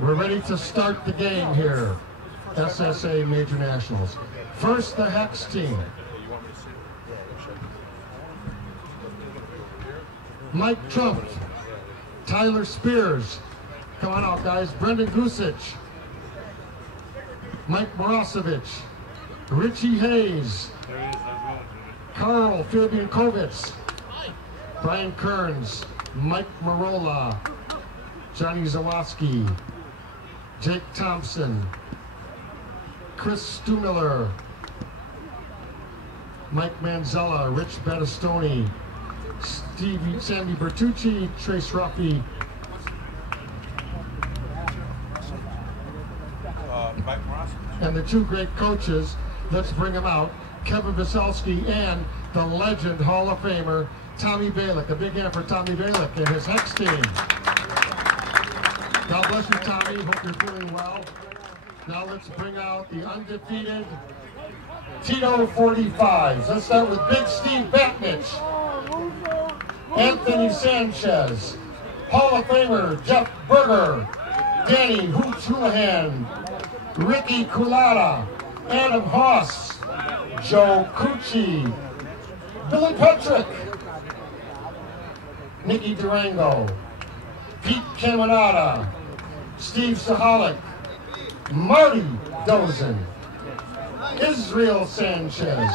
We're ready to start the game here. SSA Major Nationals. First, the Hexx team. Mike Trump, Tyler Spears. Come on out, guys. Brendan Gusich, Mike Morosevich, Richie Hayes, Carl Fabiankovitz, Brian Kearns, Mike Marola, Johnny Zawaski, Jake Thompson, Chris Stumiller, Mike Manzella, Rich Battistoni, Sandy Bertucci, Trace Ruffy, and the two great coaches. Let's bring them out. Kevin Veselski and the legend Hall of Famer Tommy Balick. A big hand for Tommy Balick and his Hexx team. God bless you, Tommy. Hope you're feeling well. Now let's bring out the undefeated Tito 45's. Let's start with Big Steve Batnich, Anthony Sanchez, Hall of Famer Jeff Berger, Danny Hoops Houlihan, Ricky Culata, Adam Haas, Joe Cucci, Billy Petrick, Nicky Durango, Pete Caminada, Steve Sahalik, Marty Dozen, Israel Sanchez,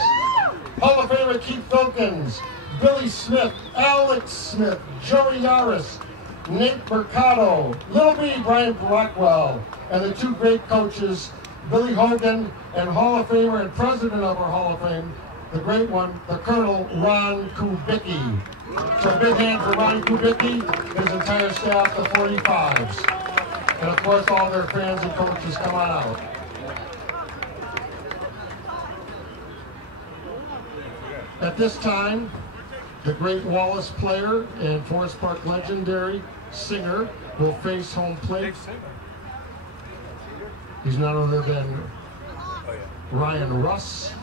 Hall of Famer Keith Filkins, Billy Smith, Alex Smith, Joey Yaris, Nate Mercado, Lil B, Brian Rockwell, and the two great coaches, Billy Hogan and Hall of Famer and President of our Hall of Fame, the great one, the Colonel Ron Kubicki. So a big hand for Ron Kubicki, his entire staff, the 45's. And of course all their fans and coaches, come on out. At this time, the great Wallace player and Forest Park legendary singer will face home plate. He's none other than Ryan Russ.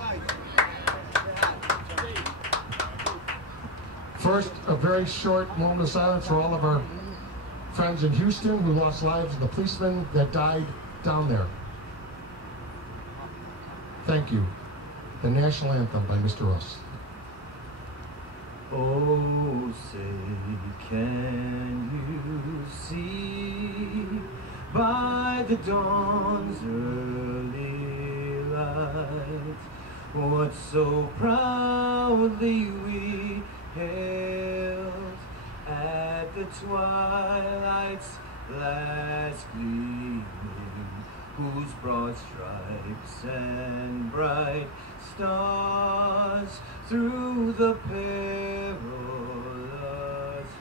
First, a very short moment of silence for all of our friends in Houston who lost lives, the policemen that died down there. Thank you. The National Anthem by Mr. Russ. Oh, say, can you see by the dawn's early light what so proudly we hailed at the twilight's last gleaming, whose broad stripes and bright stars through the perilous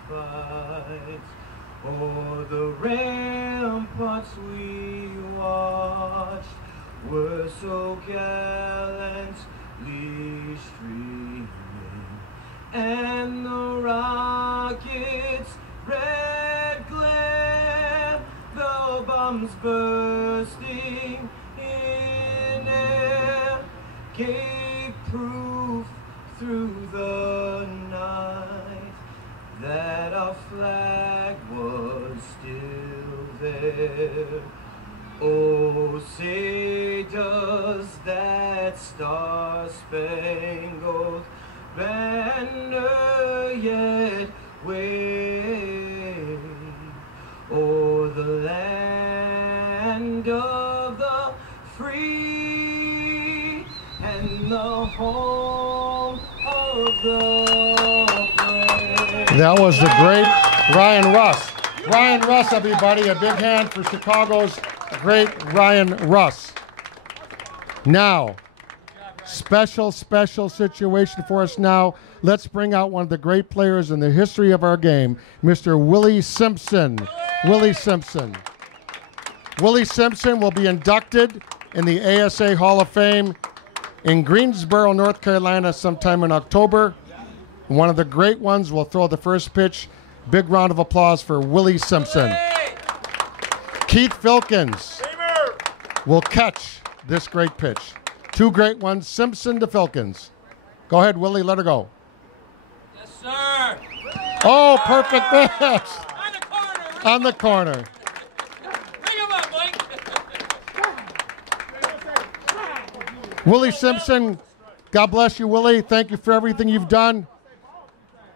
fight o'er the ramparts we watched were so gallantly streaming, and the rockets' red glare, the bombs bursting in air, gave proof through the night that our flag was still there. Oh, say does that star-spangled banner yet wave o'er the land of the free and the home of the brave? That was the great Ryan Russ. Ryan Russ, everybody, a big hand for Chicago's great Ryan Russ. Now, special situation for us now. Let's bring out one of the great players in the history of our game, Mr. Willie Simpson. Willie Simpson. Willie Simpson will be inducted in the ASA Hall of Fame in Greensboro, North Carolina sometime in October. One of the great ones will throw the first pitch. Big round of applause for Willie Simpson. Keith Filkins will catch this great pitch. Two great ones, Simpson to Filkins. Go ahead, Willie, let her go. Yes, sir. Oh, perfect match. On the corner. On the corner. Bring him Willie Simpson, God bless you, Willie. Thank you for everything you've done.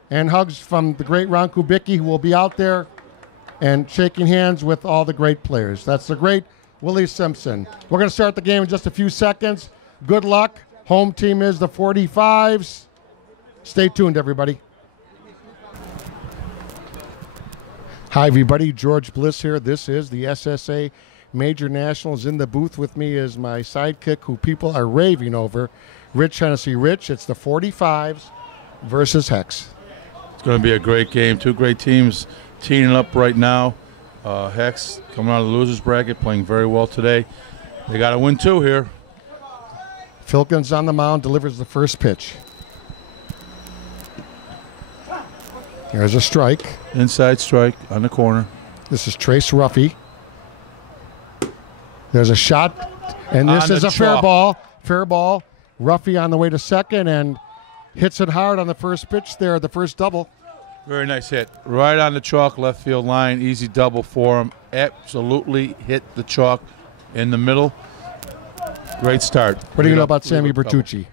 And hugs from the great Ron Kubicki, who will be out there and shaking hands with all the great players. That's the great Willie Simpson. We're going to start the game in just a few seconds. Good luck. Home team is the 45's. Stay tuned, everybody. Hi, everybody. George Bliss here. This is the SSA Major Nationals. In the booth with me is my sidekick, who people are raving over, Rich Hennessy. Rich, it's the 45's versus Hexx. It's going to be a great game. Two great teams teaming up right now. Hexx coming out of the loser's bracket, playing very well today. They got to win two here. Filkins on the mound, delivers the first pitch. There's a strike. Inside strike on the corner. This is Trace Ruffy. There's a shot, and this is a fair ball. Fair ball. Ruffy on the way to second and hits it hard on the first pitch there, the first double. Very nice hit. Right on the chalk left field line. Easy double for him. Absolutely hit the chalk in the middle. Great start. What do you know about Sammy Bertucci?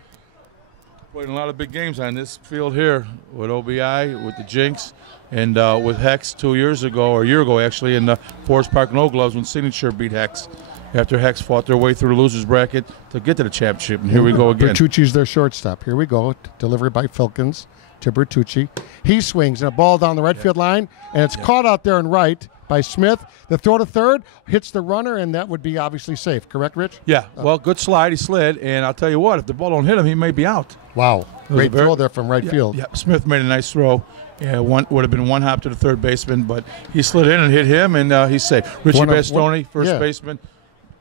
Played a lot of big games on this field here with OBI, with the Jinx, and with Hexx 2 years ago, or a year ago actually, in the Forest Park No Gloves when Signature beat Hexx. After Hexx fought their way through the loser's bracket to get to the championship. And here we go again. Bertucci's their shortstop. Here we go. Delivery by Filkins to Bertucci. He swings and a ball down the right field line, and it's caught out there in right by Smith. The throw to third hits the runner, and that would be obviously safe. Correct, Rich? Yeah. Well, good slide. He slid, and I'll tell you what, if the ball don't hit him, he may be out. Wow. Great throw there from right field. Yeah, Smith made a nice throw. Yeah, would have been one hop to the third baseman, but he slid in and hit him, and he's safe. Richie Bastoni, first baseman,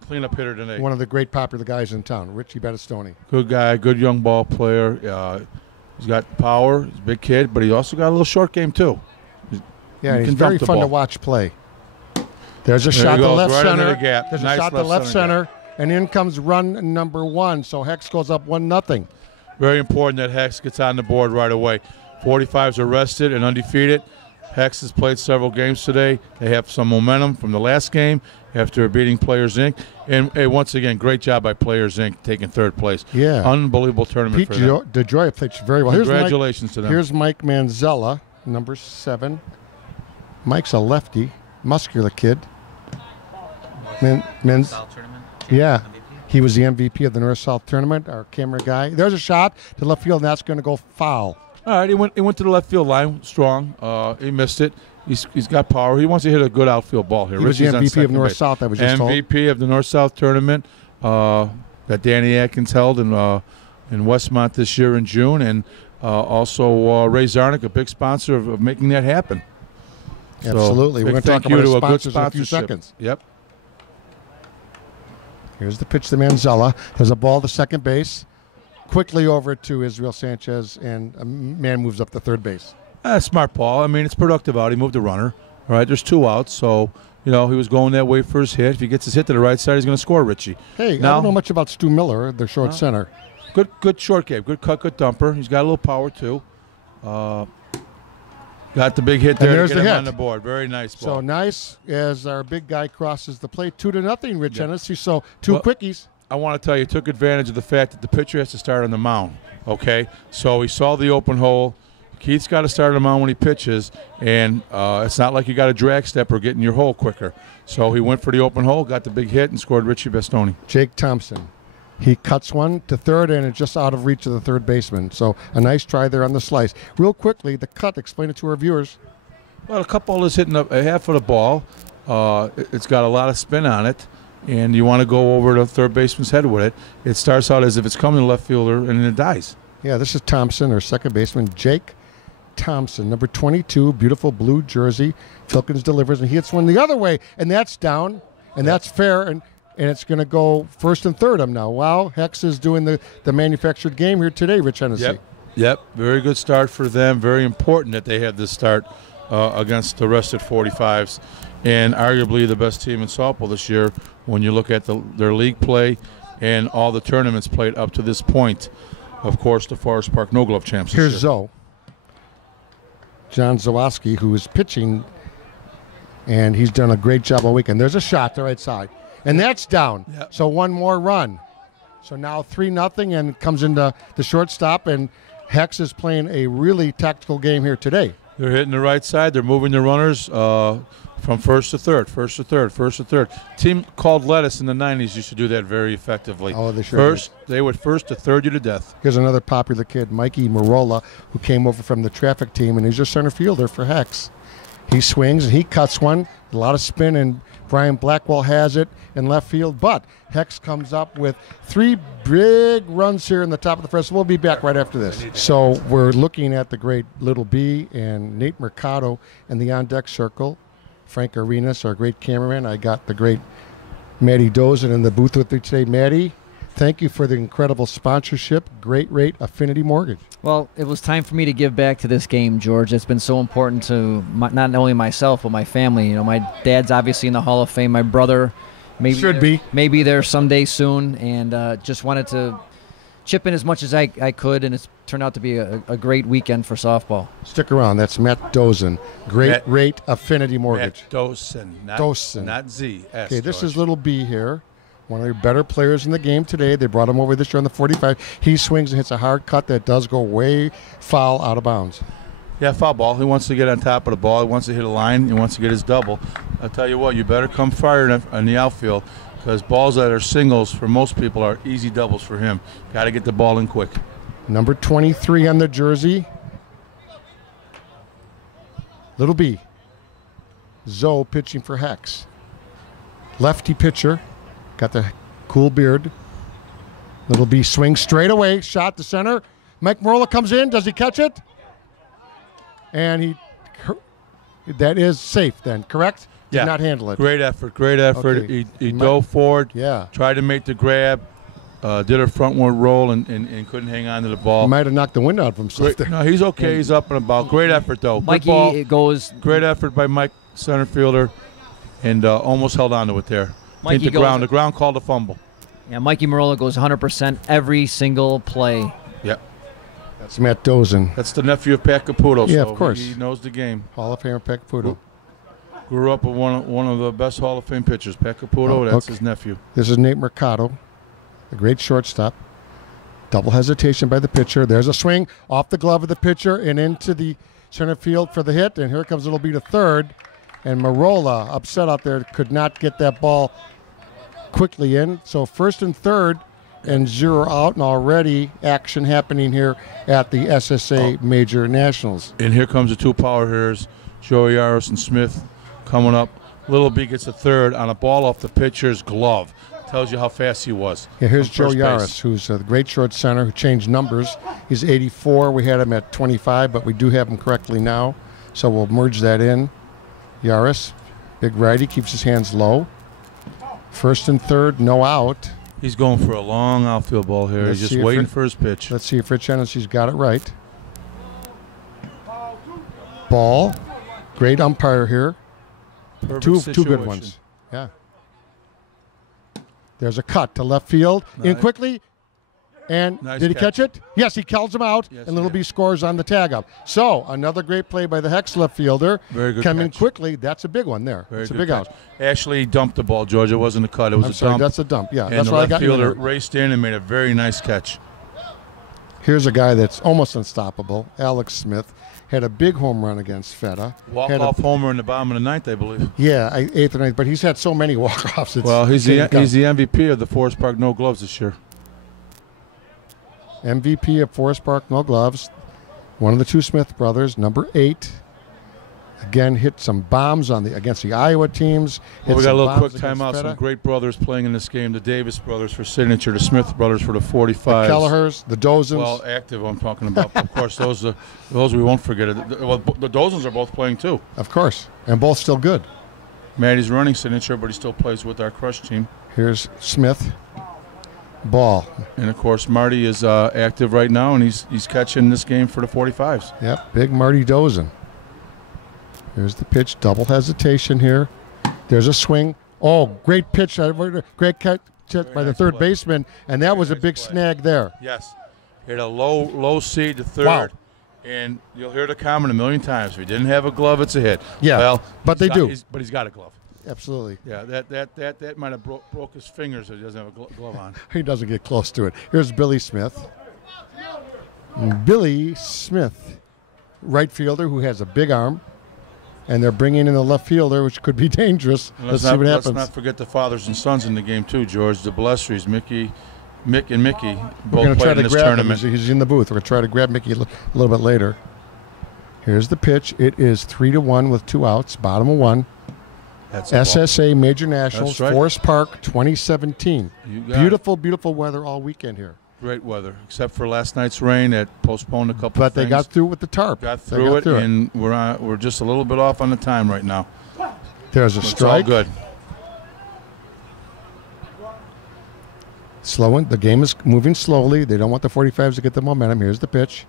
cleanup hitter today. One of the great popular guys in town, Richie Bastoni. Good guy, good young ball player. He's got power. He's a big kid, but he also got a little short game too. Yeah, he's very fun to watch play. There's a shot to left center. There's a shot to left center, and in comes run number one. So Hexx goes up 1-0. Very important that Hexx gets on the board right away. 45's are rested and undefeated. Hexx has played several games today. They have some momentum from the last game after beating Players Inc. And once again, great job by Players Inc. taking third place. Yeah. Unbelievable tournament for them. Pete DeJoy played very well. Congratulations to them. Here's Mike Manzella, number 7. Mike's a lefty, muscular kid. Yeah. He was the MVP of the North-South tournament, our camera guy. There's a shot to left field, and that's going to go foul. All right, he went to the left field line, strong. He missed it. He's got power. He wants to hit a good outfield ball here. He was the MVP of North-South, I was just told. MVP of the North-South tournament that Danny Atkins held in Westmont this year in June, and also Ray Zarnick, a big sponsor of making that happen. Absolutely. We're going to talk about his sponsors in a few seconds. Yep. Here's the pitch to Manzella. There's a ball to second base. Quickly over to Israel Sanchez, and a man moves up to third base. Smart ball. I mean, it's productive out. He moved the runner. All right, there's 2 outs, so, he was going that way for his hit. If he gets his hit to the right side, he's going to score, Richie. Hey, I don't know much about Stu Miller, the short center. Good short game. Good cut, good dumper. He's got a little power, too. Got the big hit there. And there's to get the him hit on the board. Very nice ball. So nice as our big guy crosses the plate. 2-0, Rich Hennessy. So 2 quickies. I want to tell you, took advantage of the fact that the pitcher has to start on the mound. Okay, so he saw the open hole. Keith's got to start on the mound when he pitches, and it's not like you got a drag step or get in your hole quicker. So he went for the open hole, got the big hit, and scored Richie Bastoni. Jake Thompson. He cuts one to third, and it's just out of reach of the third baseman. So a nice try there on the slice. Real quickly, the cut, explain it to our viewers. Well, a cut ball is hitting a half of the ball. It's got a lot of spin on it, and you want to go over the third baseman's head with it. It starts out as if it's coming to left fielder, and then it dies. Yeah, this is Thompson, our second baseman, Jake Thompson, number 22, beautiful blue jersey. Filkins delivers, and he hits one the other way, and that's down, and that's fair, and it's going to go first and third now. Wow, Hexx is doing the manufactured game here today, Rich Hennessy. Yep, very good start for them. Very important that they had this start against the rested 45's, and arguably the best team in softball this year when you look at their league play and all the tournaments played up to this point. Of course, the Forest Park No Glove Champs. Here's Zoe. John Zawoski, who is pitching, and he's done a great job all weekend. There's a shot to right side, and that's down. Yep. So one more run. So now 3-0 and comes into the shortstop, and Hexx is playing a really tactical game here today. They're hitting the right side. They're moving the runners from first to third, first to third, first to third. Team called Lettuce in the 90s used to do that very effectively. Oh, they sure First, they would first to third you to death. Here's another popular kid, Mikey Marola, who came over from the traffic team, and he's your center fielder for Hexx. He swings and he cuts one. A lot of spin, and Brian Blackwell has it in left field. But Hexx comes up with 3 big runs here in the top of the first. We'll be back right after this. So we're looking at the great Little B and Nate Mercado in the on-deck circle. Frank Arenas, our great cameraman. I got the great Maddie Dozen in the booth with me today. Maddie, thank you for the incredible sponsorship. Great Rate Affinity Mortgage. Well, it was time for me to give back to this game, George. It's been so important to not only myself, but my family. You know, my dad's obviously in the Hall of Fame. My brother maybe there someday soon, and just wanted to chip in as much as I could, and it's turned out to be a great weekend for softball. Stick around. That's Matt Dozen. Great Rate Affinity Mortgage. Matt Dosen, not Z. S, okay, this George. is Little B here. One of your better players in the game today. They brought him over this year on the 45. He swings and hits a hard cut that does go way foul out of bounds. Yeah, foul ball. He wants to get on top of the ball. He wants to hit a line. He wants to get his double. I'll tell you what, you better come fired on the outfield, because balls that are singles for most people are easy doubles for him. Got to get the ball in quick. Number 23 on the jersey. Little B. Zoe pitching for Hexx. Lefty pitcher. Got the cool beard. Little B swings straight away. Shot to center. Mike Marola comes in. Does he catch it? And that is safe then, correct? Did not handle it. Great effort, great effort. Okay. He dove forward. Yeah. Tried to make the grab. Did a frontward roll and couldn't hang on to the ball. Might have knocked the wind out of himself there. No, he's okay. He's up and about. Great effort, though. Mikey, good ball. it goes. Great effort by Mike, center fielder, and almost held on to it there. Mikey Hit the ground. The ground called a fumble. Yeah, Mikey Marola goes 100% every single play. Yep. That's Matt Dozen. That's the nephew of Pat Caputo. Yeah, so of course. He knows the game. Hall of Famer Pat Caputo. Grew up with one of the best Hall of Fame pitchers, Pat Caputo. That's his nephew. This is Nate Mercado, the great shortstop. Double hesitation by the pitcher. There's a swing off the glove of the pitcher and into the center field for the hit. And here comes Little B to third. And Marola, upset out there, could not get that ball quickly in. So first and third and 0 out, and already action happening here at the SSA Major Nationals. And here comes the 2 power hitters, Joey Yaris and Smith, coming up. Little B gets a third on a ball off the pitcher's glove. Tells you how fast he was. Yeah, here's Joe Yaris, who's a great short center who changed numbers. He's 84. We had him at 25, but we do have him correctly now. So we'll merge that in. Yaris, big righty, keeps his hands low. First and third, no out. He's going for a long outfield ball here. He's just waiting for his pitch. Let's see if Rich Hennessy's got it right. Ball. Great umpire here. Two good ones. Yeah. There's a cut to left field. Nice. In quickly. And nice did he catch it? Yes, he calls him out, and Little B scores on the tag up. So another great play by the Hexx left fielder. Very good coming catch. quickly. That's a big one there. It's a big out. Ashley dumped the ball, George. It wasn't a cut. It was dump. That's a dump. Yeah, and that's the what I left got. fielder raced in and made a very nice catch. Here's a guy that's almost unstoppable. Alex Smith had a big home run against Feta. Walk-off homer in the bottom of the ninth, I believe. Yeah, 8th or 9th, but he's had so many walk-offs. Well, he's the MVP of the Forest Park No Gloves this year. MVP of Forest Park No Gloves. One of the 2 Smith brothers, number 8. Again, hit some bombs against the Iowa teams. Well, we got a little quick timeout. Some great brothers playing in this game. The Davis brothers for signature, the Smith brothers for the 45s. The Kelleher's, the Dozens. Well, active I'm talking about. Of course, those we won't forget. The Dozens are both playing too. Of course, and both still good. Maddie's running signature, but he still plays with our crush team. Here's Smith. Ball. And, of course, Marty is active right now, and he's catching this game for the 45s. Yep, big Marty Dozen. Here's the pitch, double hesitation here. There's a swing. Oh, great pitch. Great catch by the third baseman, and that was a big snag there. Yes. Hit a low seed to third. Wow. And you'll hear the comment a million times. If he didn't have a glove, it's a hit. Yeah, well, but they do. But he's got a glove. Absolutely. Yeah, that might have broke his fingers if he doesn't have a glove on. He doesn't get close to it. Here's Billy Smith. Billy Smith, right fielder who has a big arm. And they're bringing in a left fielder, which could be dangerous. Let's see what happens. Let's not forget the fathers and sons in the game, too, George. The Blisters, Mick and Mickey, We're both played in this tournament. He's in the booth. We're going to try to grab Mickey a little bit later. Here's the pitch. It is 3-1 with 2 outs, bottom of 1. That's SSA Major Nationals, right. Forest Park, 2017. Beautiful, beautiful weather all weekend here. Great weather, except for last night's rain that postponed a couple of things. But they got through with the tarp. Got through it, and we're just a little bit off on the time right now. There's a strike. It's all good. The game is moving slowly. They don't want the 45s to get the momentum. Here's the pitch.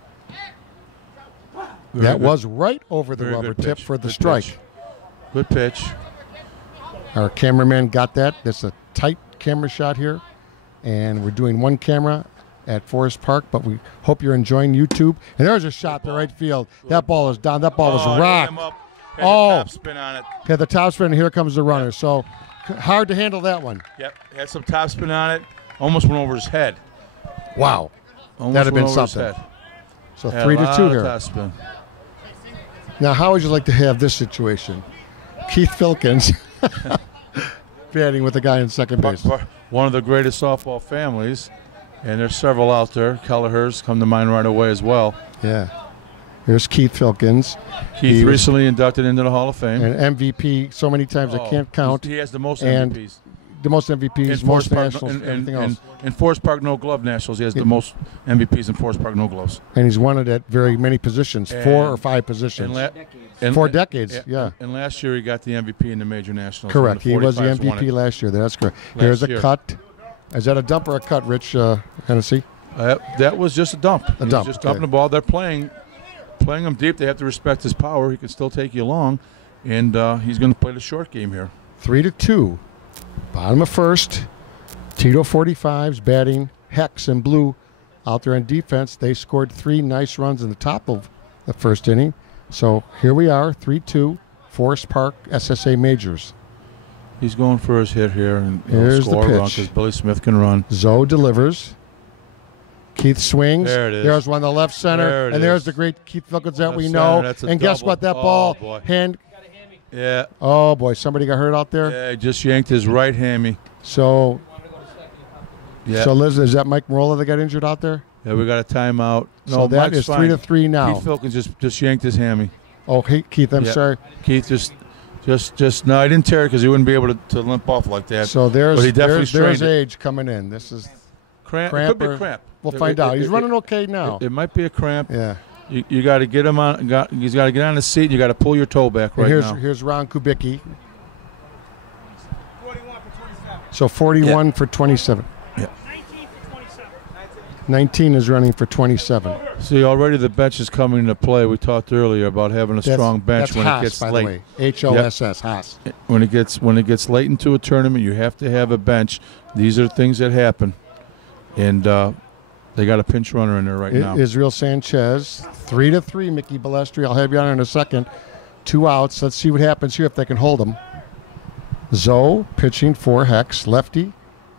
That was right over the rubber tip for the strike. Good pitch. Our cameraman got that. That's a tight camera shot here. And we're doing one camera at Forest Park, but we hope you're enjoying YouTube. And there's a shot to right field. That ball is down. That ball was rocked. Had the top spin on it. Had the top spin, and here comes the runner. So hard to handle that one. Yep, had some top spin on it. Almost went over his head. Wow. Almost That'd have been went over his something. head. So Had 3-2 here. Top spin. Now, how would you like to have this situation? Keith Filkins batting with the guy in second base. One of the greatest softball families, and there's several out there. Kelleher's come to mind right away as well. Yeah. Here's Keith Filkins. Keith recently inducted into the Hall of Fame. And MVP so many times I can't count. He has the most and MVPs. The most MVPs, most nationals, everything else. In Forest Park No Glove Nationals, he has the most MVPs in Forest Park No Gloves. And he's won it at very many positions, 4 or 5 positions. 4 decades, yeah. And last year he got the MVP in the Major Nationals. Correct. He was the MVP last year. That's correct. Here's a cut. Is that a dump or a cut, Rich Hennessy? That was just a dump. A dump. Just dumping the ball. They're playing him deep. They have to respect his power. He can still take you long, and he's going to play the short game here. 3-2. Bottom of first. Tito 45's batting. Hexx in blue out there on defense. They scored 3 nice runs in the top of the first inning. So here we are, 3-2, Forest Park SSA Majors. He's going for his hit here, and here's score the a run pitch. because Billy Smith can run. Zoe delivers. Keith swings. There it is. There's one to left center, and there's the great Keith Filkins that we know. And guess what? That ball hand. Yeah. Oh boy, somebody got hurt out there. Yeah, he just yanked his right hammy. So. Yeah. So Liz, is that Mike Marola that got injured out there? Yeah, we got a timeout. No, so that Mike's is fine. 3-3 now. Keith Filkins just yanked his hammy. Oh, hey, Keith, I'm sorry. Keith just no, I didn't tear it because he wouldn't be able to limp off like that. So there's it. age coming in. This is cramp. It could be a cramp. We'll find out. He's running okay now. It might be a cramp. Yeah. You got to get him on. He's got to get on the seat. You got to pull your toe back right now. Here's Ron Kubicki. 41 for 27. So 41 for 27. Yeah. 19 is running for 27. See, already the bench is coming into play. We talked earlier about having a strong bench when Haas, it gets by late. The way. H-O-S-S, Haas. When it gets late into a tournament, you have to have a bench. These are things that happen, and they got a pinch runner in there right now. Israel Sanchez, 3-3. Mickey Balestri. I'll have you on in a second. 2 outs. Let's see what happens here if they can hold him. Zoe pitching for Hexx, lefty,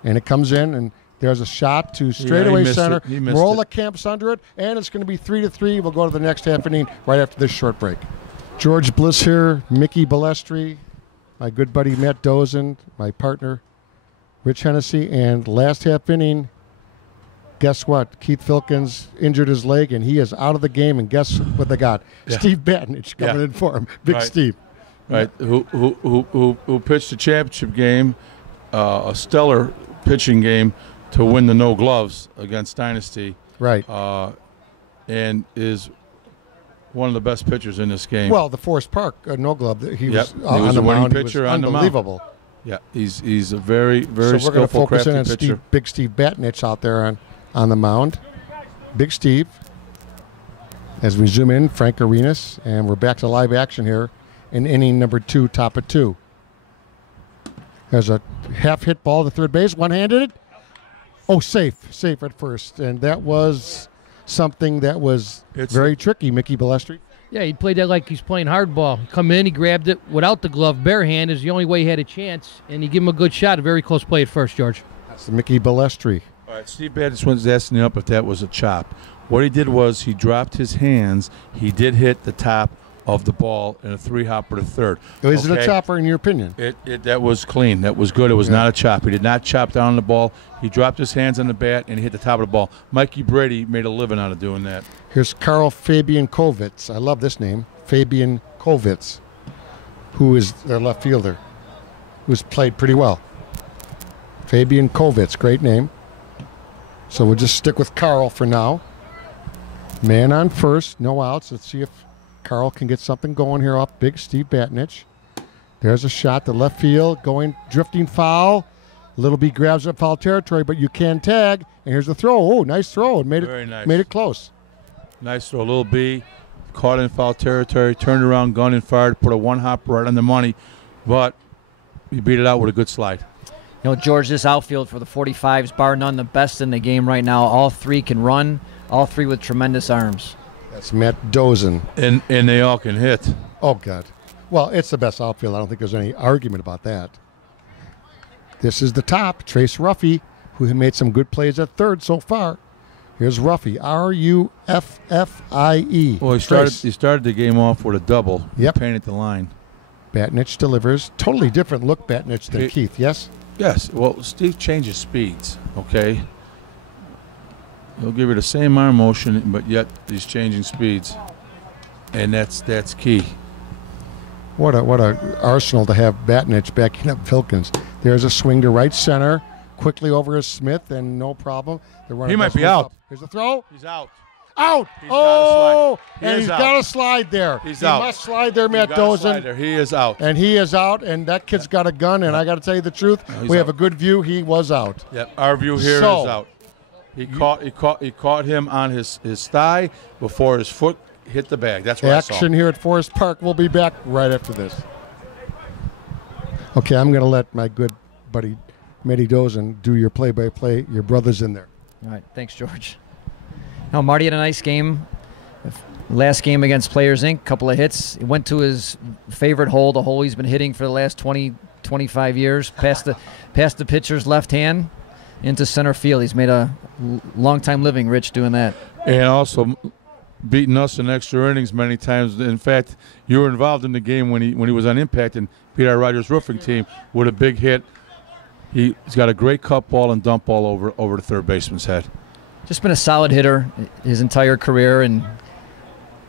and it comes in and. There's a shot to straightaway center. Marola camps under it, and it's going to be 3-3. We'll go to the next half inning right after this short break. George Bliss here, Mickey Balestri, my good buddy Matt Dozen, my partner Rich Hennessy, and last half inning, guess what? Keith Filkins injured his leg, and he is out of the game, and guess what they got? Yeah. Steve Batnich coming in for him. Big Steve. Right, who pitched the championship game, a stellar pitching game, to win the No Gloves against Dynasty. Right. And is one of the best pitchers in this game. Well, the Forest Park No Glove, he was on the the winning mound. pitcher on the mound. Unbelievable. Yeah, he's a very, very so we're going to skillful, focus in on pitcher. Big Steve Batnich out there on the mound. Big Steve. As we zoom in, Frank Arenas, and we're back to live action here in inning number 2, top of 2. There's a half-hit ball to third base, one-handed. Oh, safe at first, and that was something that was very tricky, Mickey Balestri. Yeah, he played that like he's playing hardball. Come in, he grabbed it without the glove, bare hand is the only way he had a chance, and he gave him a good shot. A very close play at first, George. That's the Mickey Balestri. All right, Steve Badis was asking up if that was a chop. What he did was he dropped his hands. He did hit the top of the ball in a 3-hopper to third. Is it a chopper in your opinion? That was clean. That was good. It was not a chop. He did not chop down the ball. He dropped his hands on the bat and he hit the top of the ball. Mikey Brady made a living out of doing that. Here's Carl Fabian Kovitz. I love this name, Fabian Kovitz, who is their left fielder, who's played pretty well. Fabian Kovitz, great name. So we'll just stick with Carl for now. Man on first, no outs. Let's see if Carl can get something going here off big Steve Batnich. There's a shot to left field, going, drifting foul. Little B grabs up foul territory, but you can tag. And here's the throw. Oh, nice throw. Made it close. Nice throw. Little B caught in foul territory, turned around, gun and fired, put a 1-hopper right on the money, but he beat it out with a good slide. You know, George, this outfield for the 45s, bar none, the best in the game right now. All three can run, all three with tremendous arms. That's Matt Dozen. And they all can hit. Oh, God. Well, it's the best outfield. I don't think there's any argument about that. This is the top, Trace Ruffy, who made some good plays at third so far. Here's Ruffy, R-U-F-F-I-E. Well, he started the game off with a double. Yep. Painted the line. Batnich delivers. Totally different look, Batnich, than Keith, yes? Yes. Well, Steve changes speeds, okay? He'll give you the same arm motion, but yet he's changing speeds, and that's key. What a arsenal to have Batnich backing up Filkins. There's a swing to right center, quickly over his Smith, and no problem. He might be out. Here's the throw. He's out. Out! He's got to slide there. He's out. He must slide there, Matt Dozen. He is out. And he is out, and that kid's got a gun, and I got to tell you the truth, we have a good view. He was out. Yep, our view here is out. He caught him on his thigh before his foot hit the bag. That's what Action here at Forest Park. We'll be back right after this. Okay, I'm going to let my good buddy Matty Dozen do your play-by-play. Your brother's in there. All right, thanks, George. Now, Marty had a nice game. Last game against Players Inc., couple of hits. He went to his favorite hole, the hole he's been hitting for the last 20, 25 years, past the pitcher's left hand into center field. He's made a long-time living, Rich, doing that. And also beating us in extra innings many times. In fact, you were involved in the game when he was on impact and beat our Rogers Roofing team with a big hit. He's got a great cut ball and dump ball over the third baseman's head. Just been a solid hitter his entire career, and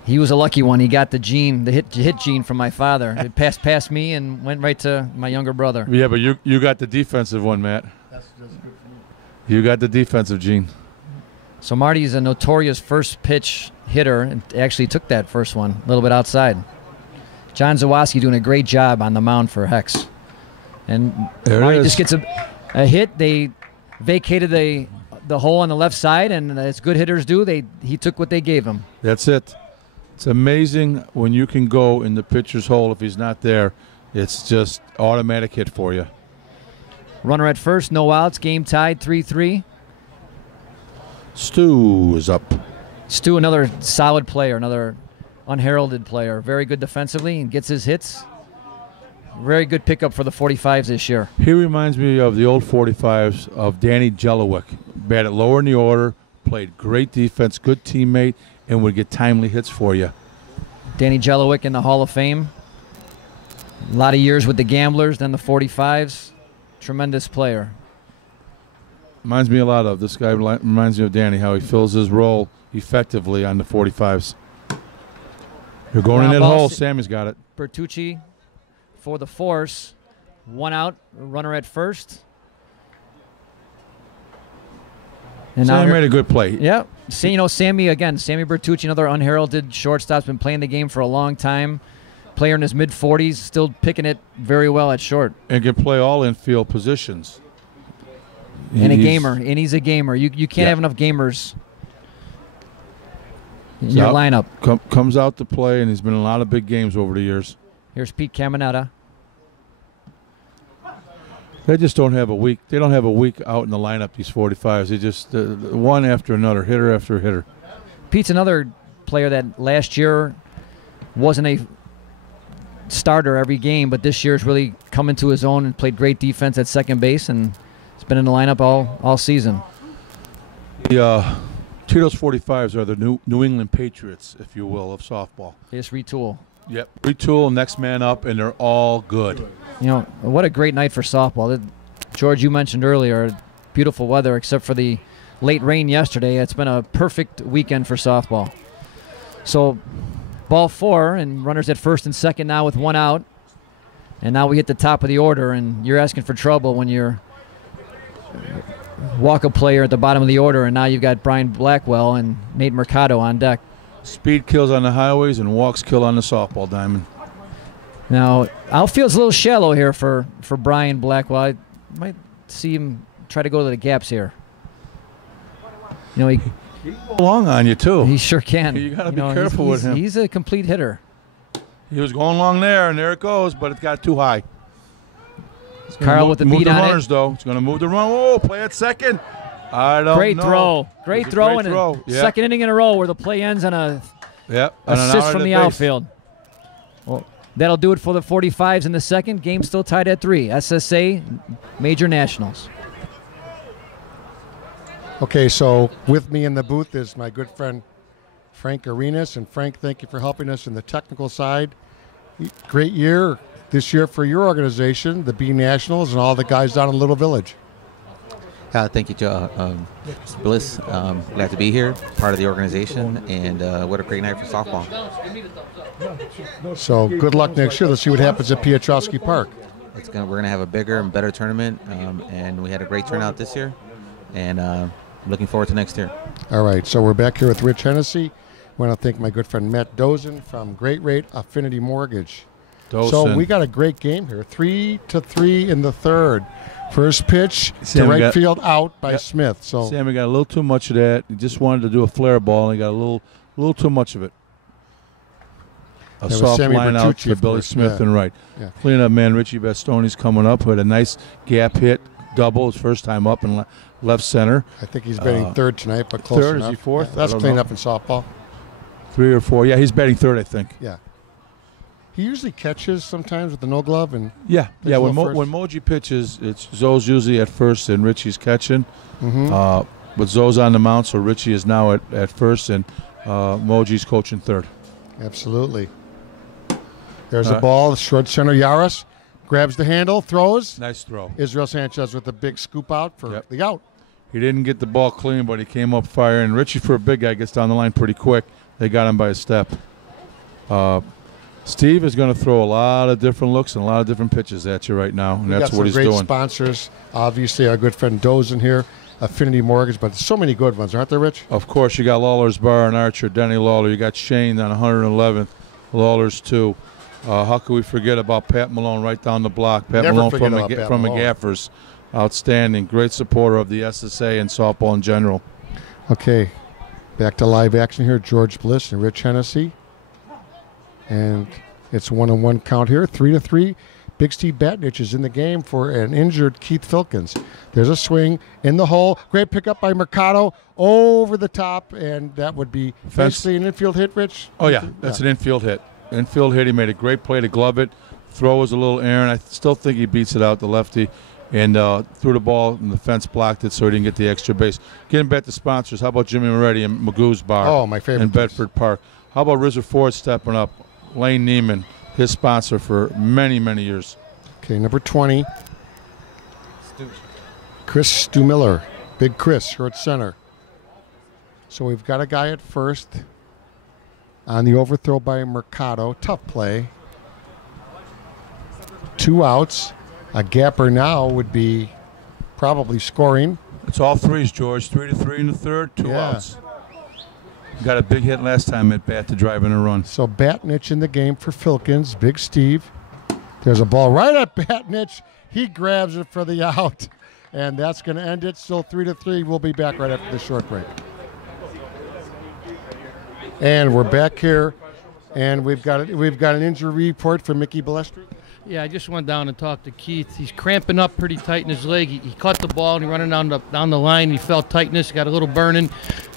he was a lucky one. He got the hit gene from my father. It passed past me and went right to my younger brother. Yeah, but you got the defensive one, Matt. That's good for me. You got the defensive gene. So Marty's a notorious first pitch hitter, and actually took that first one a little bit outside. John Zawoski doing a great job on the mound for Hexx. And Marty just gets a hit. They vacated the hole on the left side, and as good hitters do, he took what they gave him. That's it. It's amazing when you can go in the pitcher's hole if he's not there. It's just automatic hit for you. Runner at first, no outs, game tied 3-3. Stu is up. Stu, another solid player, another unheralded player. Very good defensively and gets his hits. Very good pickup for the 45s this year. He reminds me of the old 45s of Danny Jelowick. Batted lower in the order, played great defense, good teammate, and would get timely hits for you. Danny Jelowick in the Hall of Fame. A lot of years with the Gamblers, then the 45s. Tremendous player. Reminds me a lot of this guy. Reminds me of Danny, how he fills his role effectively on the 45s. You're going in that hole. Sammy's got it. Bertucci for the force. One out. Runner at first. And Sammy made a good play. Yeah. Sammy Bertucci, another unheralded shortstop's been playing the game for a long time. Player in his mid-40s, still picking it very well at short. And can play all infield positions. And he's a gamer. You can't have enough gamers in your lineup. Comes out to play, and he's been in a lot of big games over the years. Here's Pete Caminada. They just don't have a week. They don't have a week out in the lineup, these 45s. They just one after another, hitter after hitter. Pete's another player that last year wasn't a starter every game, but this year's really come into his own and played great defense at second base, and it's been in the lineup all season. The Tito's 45's are the New England Patriots, if you will, of softball. They just retool. Yep, retool, next man up, and they're all good. You know, what a great night for softball. George, you mentioned earlier, beautiful weather except for the late rain yesterday. It's been a perfect weekend for softball. So ball 4 and runners at first and second now with 1 out. And now we hit the top of the order, and you're asking for trouble when you're walk-up player at the bottom of the order, and now you've got Brian Blackwell and Nate Mercado on deck. Speed kills on the highways and walks kill on the softball diamond. Now, outfield's a little shallow here for Brian Blackwell. I might see him try to go to the gaps here. You know, he can go long on you, too. He sure can. You got to be careful with him. He's a complete hitter. He was going long there, and there it goes, but it got too high. Carl with the beat on runners, it. Though. It's going to move the run. Oh, play at second. I don't know. Great throw. Great throw in a second inning in a row where the play ends on a assist from the outfield. Well, that'll do it for the 45's in the second. Game still tied at 3. SSA, Major Nationals. Okay, so with me in the booth is my good friend Frank Arenas. And Frank, thank you for helping us in the technical side. Great year this year for your organization, the B Nationals, and all the guys down in Little Village. Thank you to Bliss. Glad to be here, part of the organization, and what a great night for softball. So good luck next year. Let's see what happens at Piotrowski Park. We're going to have a bigger and better tournament, and we had a great turnout this year, and looking forward to next year. All right, so we're back here with Rich Hennessy. I want to thank my good friend Matt Dozen from Great Rate Affinity Mortgage. So we got a great game here, 3-3 in the third. First pitch to right field out by Smith. So Sammy got a little too much of that. He just wanted to do a flare ball, and he got a little too much of it. A soft line out to Billy Smith and right. Yeah. Cleanup man Richie Bastone's coming up with a nice gap hit, double his first time up in left center. I think he's batting third tonight, but close enough. Third, is he fourth? Yeah, that's cleanup in softball. 3 or 4. Yeah, he's batting third, I think. Yeah. He usually catches sometimes with the no glove and when Moji pitches, it's Zoe's usually at first and Richie's catching. But Zoe's on the mound, so Richie is now at first and Moji's coaching third. Absolutely. There's a ball, short center. Yaris grabs the handle, throws. Nice throw. Israel Sanchez with a big scoop out for the out. He didn't get the ball clean, but he came up firing. Richie, for a big guy, gets down the line pretty quick. They got him by a step. Steve is going to throw a lot of different looks and a lot of different pitches at you right now, and that's what he's doing. Great sponsors. Obviously, our good friend Dozen here, Affinity Mortgage, but so many good ones, aren't there, Rich? Of course, you got Lawler's Bar and Archer, Denny Lawler. You got Shane on 111th, Lawler's 2. How could we forget about Pat Malone right down the block? Pat Malone from McGaffers. Outstanding. Great supporter of the SSA and softball in general. Okay, back to live action here. George Bliss and Rich Hennessy. And it's 1-1 count here, 3-3. Big Steve Batnich is in the game for an injured Keith Filkins. There's a swing in the hole. Great pickup by Mercado over the top, and that would be basically an infield hit, Rich? Oh, yeah, that's an infield hit. Infield hit. He made a great play to glove it. Throw was a little errant. I still think he beats it out, the lefty, and threw the ball, and the fence blocked it so he didn't get the extra base. Getting back to sponsors, how about Jimmy Moretti and Magoo's Bar? Oh, my favorite. In Bedford Park. How about Rizzer Ford stepping up? Lane Neiman, his sponsor for many, many years. Okay, number 20. Chris Stumiller. Big Chris, short center. So we've got a guy at first on the overthrow by Mercado. Tough play. 2 outs. A gapper now would be probably scoring. It's all threes, George. 3-3 in the third, 2 outs. Got a big hit last time at bat to drive in a run. So Batnich in the game for Filkins. Big Steve. There's a ball right at Batnich. He grabs it for the out. And that's going to end it. Still 3-3. We'll be back right after the short break. And we're back here. And we've got an injury report from Mickey Balestri. Yeah, I just went down and talked to Keith. He's cramping up pretty tight in his leg. He caught the ball and he running down the line. He felt tightness, got a little burning.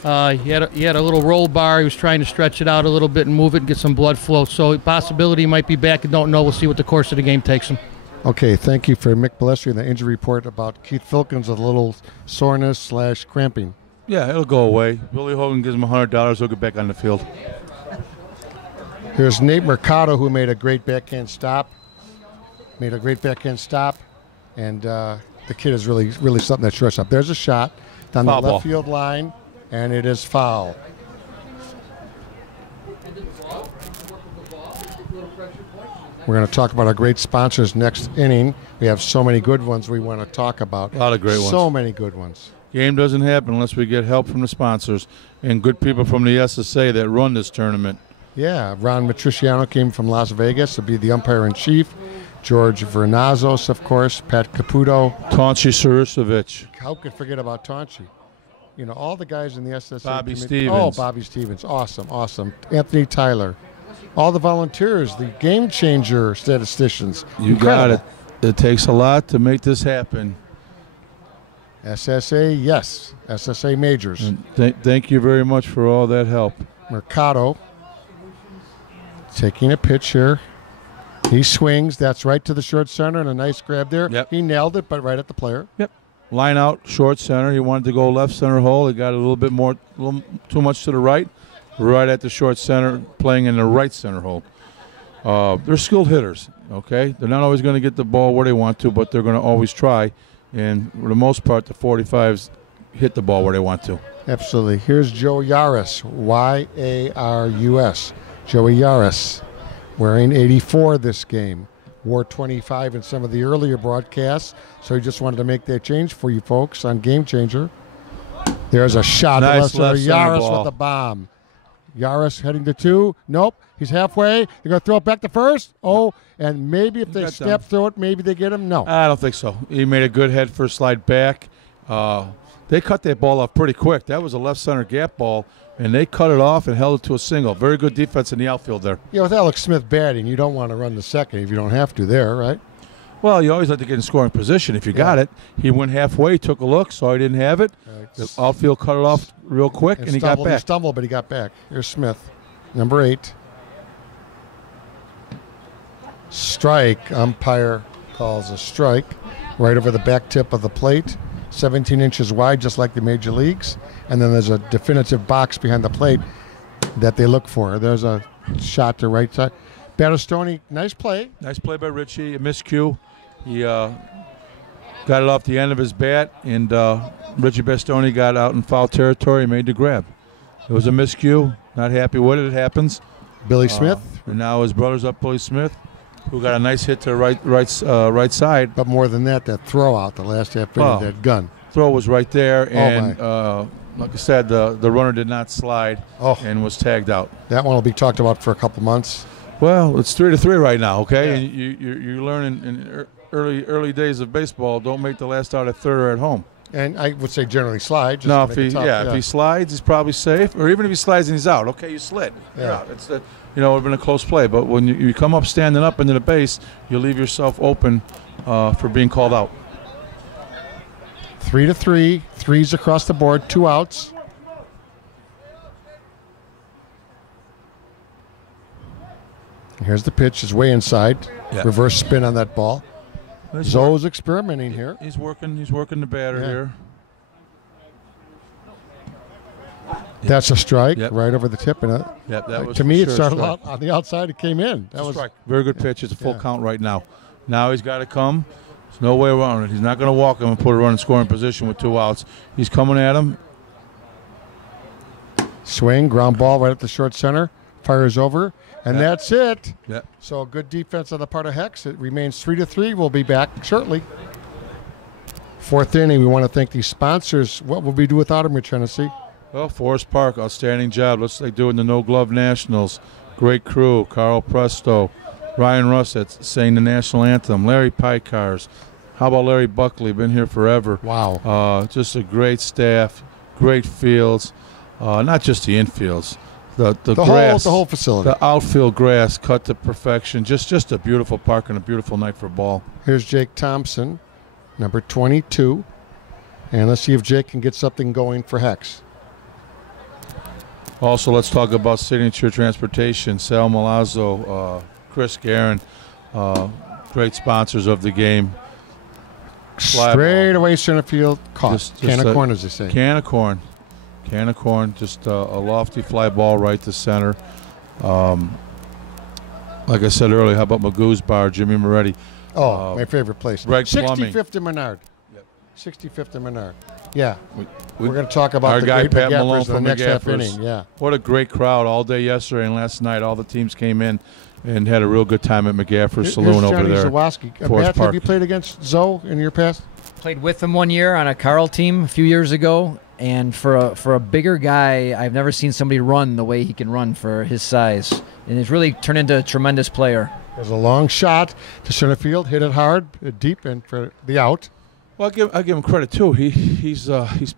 He had a little roll bar. He was trying to stretch it out a little bit and move it and get some blood flow. So possibility he might be back. I don't know. We'll see what the course of the game takes him. Okay, thank you for Mick Blister and the injury report about Keith Filkins with a little soreness / cramping. Yeah, it'll go away. Billy Hogan gives him $100. He'll get back on the field. Here's Nate Mercado, who made a great backhand stop. And the kid is really something that shortstop. There's a shot down Foul the left ball. field line, and it is foul. We're going to talk about our great sponsors next inning. We have so many good ones we want to talk about. A lot of great ones. So many good ones. Game doesn't happen unless we get help from the sponsors and good people from the SSA that run this tournament. Yeah, Ron Matriciano came from Las Vegas to be the umpire-in-chief. George Vernazos, of course, Pat Caputo. Tonchi Suricevic. How could forget about Tonchi? You know, all the guys in the SSA Bobby committee. Stevens. Oh, Bobby Stevens. Awesome. Anthony Tyler. All the volunteers, the game changer statisticians. You got it. It takes a lot to make this happen. SSA, yes. SSA majors. And thank you very much for all that help. Mercado taking a pitch here. He swings. That's right to the short center and a nice grab there. Yep. He nailed it, but right at the player. Yep. Line out, short center. He wanted to go left center hole. He got a little too much to the right. Right at the short center, playing in the right center hole. They're skilled hitters, okay? They're not always going to get the ball where they want to, but they're going to always try. And for the most part, the 45s hit the ball where they want to. Absolutely. Here's Joe Yaris, Y-A-R-U-S. Joey Yaris, wearing 84 this game. Wore 25 in some of the earlier broadcasts, so he just wanted to make that change for you folks on Game Changer. There's a shot. Nice left center Yaris ball. with the bomb. Yaris heading to 2. Nope. He's halfway. They're going to throw it back to first. Oh, and maybe if they step through it, maybe they get him. No. I don't think so. He made a good head first slide back. They cut that ball off pretty quick. That was a left center gap ball, and they cut it off and held it to a single. Very good defense in the outfield there. Yeah, with Alex Smith batting, you don't want to run the second if you don't have to there, right? Well, you always like to get in scoring position if you got it. He went halfway, took a look, saw he didn't have it. The outfield cut it off real quick, and he got back. He stumbled, but he got back. Here's Smith, number 8. Strike. Umpire calls a strike right over the back tip of the plate, 17 inches wide, just like the major leagues. And then there's a definitive box behind the plate that they look for. There's a shot to right side. Battistoni, nice play. Nice play by Richie. A miscue. He got it off the end of his bat, and Richie Bastoni got out in foul territory and made the grab. It was a miscue. Not happy with it. It happens. Billy Smith. And now his brother's up, Billy Smith, who got a nice hit to the right side. But more than that throw out the last half inning, that gun. Throw was right there, and like I said, the runner did not slide and was tagged out. That one will be talked about for a couple months. Well, it's 3-3 right now, okay? Yeah. And you learn in early days of baseball, don't make the last out at third or at home. And I would say generally slide. Just no, to make it tough. if he slides, he's probably safe. Or even if he slides and he's out, okay, you slid. Yeah. You're out. It's it would have been a close play. But when you come up standing up into the base, you leave yourself open for being called out. 3-3, 3s across the board, 2 outs. Here's the pitch. It's way inside. Yeah. Reverse spin on that ball. Zoe's experimenting here. He's working the batter here. That's a strike, Yep. right over the tip. And That was to me, it sure started strike. out on the outside. It came in. That was strike. Very good pitch. It's a full Yeah. count right now. Now he's got to come. There's no way around it. He's not going to walk him and put a run in scoring position with 2 outs. He's coming at him. swing, ground ball right at the short center. Fires over, and that's it. Yep. So good defense on the part of Hexx. It remains 3-3. We'll be back shortly. 4th inning. We want to thank these sponsors. What will we do without them, Tennessee? Well, Forest Park, outstanding job. Looks like doing the No Glove Nationals. Great crew. Carl Presto, Ryan Russett saying the national anthem. Larry Pykars. How about Larry Buckley? Been here forever. Wow. Just a great staff, great fields. Not just the infields. The grass, the whole facility. The outfield grass cut to perfection. Just a beautiful park and a beautiful night for ball. Here's Jake Thompson, number 22. And let's see if Jake can get something going for Hexx. Also, let's talk about Signature Transportation. Sal Malazzo, Chris Guerin, great sponsors of the game. Straight away center field, caught. Can of corn, as they say. Can of corn. Can of corn, just a lofty fly ball right to center. Like I said earlier, how about Magoo's Bar, Jimmy Moretti? Oh, my favorite place. Greg 65th and Menard. Yep. 65th and Menard. Yeah. We're going to talk about our the guy great Pat Malone McGaffers in from the next half McGaffers. inning. Yeah. What a great crowd all day yesterday and last night. All the teams came in and had a real good time at McGaffers Saloon over there. Zawoski. Matt, have you played against Zoe in your past? Played with him one year on a Carl team a few years ago. And for a bigger guy, I've never seen somebody run the way he can run for his size. And he's really turned into a tremendous player. There's a long shot to center field, hit it hard, deep, and for the out. Well, I'll give him credit, too. He's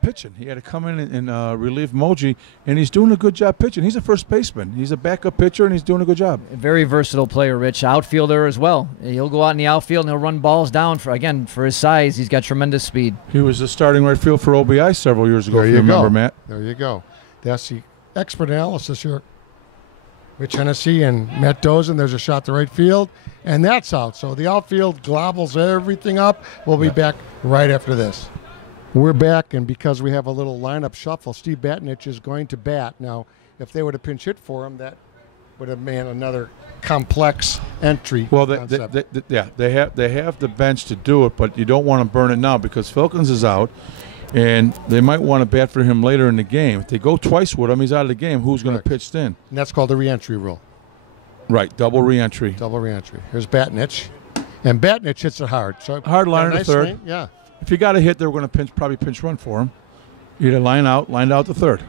pitching. He had to come in and relieve Moji, and he's doing a good job pitching. He's a first baseman. He's a backup pitcher, and he's doing a good job. A very versatile player, Rich. Outfielder as well. He'll go out in the outfield, and he'll run balls down. For his size, he's got tremendous speed. He was the starting right field for OBI several years ago, if you remember, Matt. There you go. That's the expert analysis here. Rich Hennessy and Matt Dozen. There's a shot to right field, and that's out. So the outfield globbles everything up. We'll be back right after this. We're back, and because we have a little lineup shuffle, Steve Batnich is going to bat. Now, if they would have pinch hit for him, that would have been another complex entry. Well, they have the bench to do it, but you don't want to burn it now because Filkins is out. And they might want to bat for him later in the game. If they go twice with him, he's out of the game. Who's going to pitch then? And that's called the re-entry rule. Right, double re-entry. Double re-entry. Here's Batnich. And Batnich hits it hard. So hard liner nice to third. Swing. Yeah. If you got a hit, they were going to probably pinch run for him. Either lined out to third.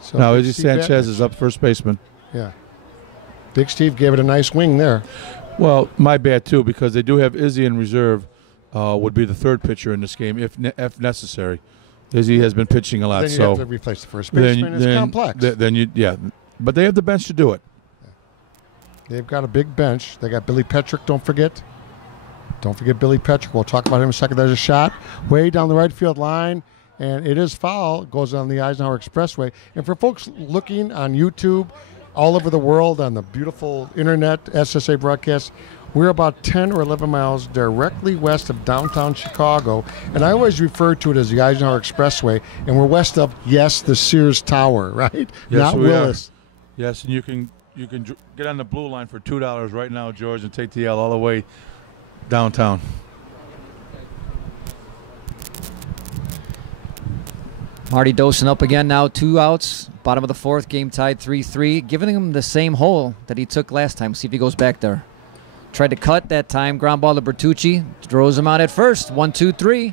So now Izzy Sanchez is up first baseman. Yeah. Big Steve gave it a nice wing there. Well, my bad too, because they do have Izzy in reserve. Would be the third pitcher in this game if necessary. Izzy has been pitching a lot. Then you have to replace the first baseman. It's complex. But they have the bench to do it. They've got a big bench. They got Billy Petrick, don't forget. Don't forget Billy Petrick. We'll talk about him in a second. There's a shot way down the right field line, and it is foul. It goes on the Eisenhower Expressway. And for folks looking on YouTube all over the world on the beautiful internet SSA broadcast, we're about 10 or 11 miles directly west of downtown Chicago, and I always refer to it as the Eisenhower Expressway, and we're west of, yes, the Sears Tower, right? Yes, not Willis. Yes, and you can get on the blue line for $2 right now, George, and take the L all the way downtown. Marty Dosen up again now, 2 outs, bottom of the fourth, game tied 3-3, giving him the same hole that he took last time. See if he goes back there. Tried to cut that time. Ground ball to Bertucci. Throws him out at first. 1-2-3.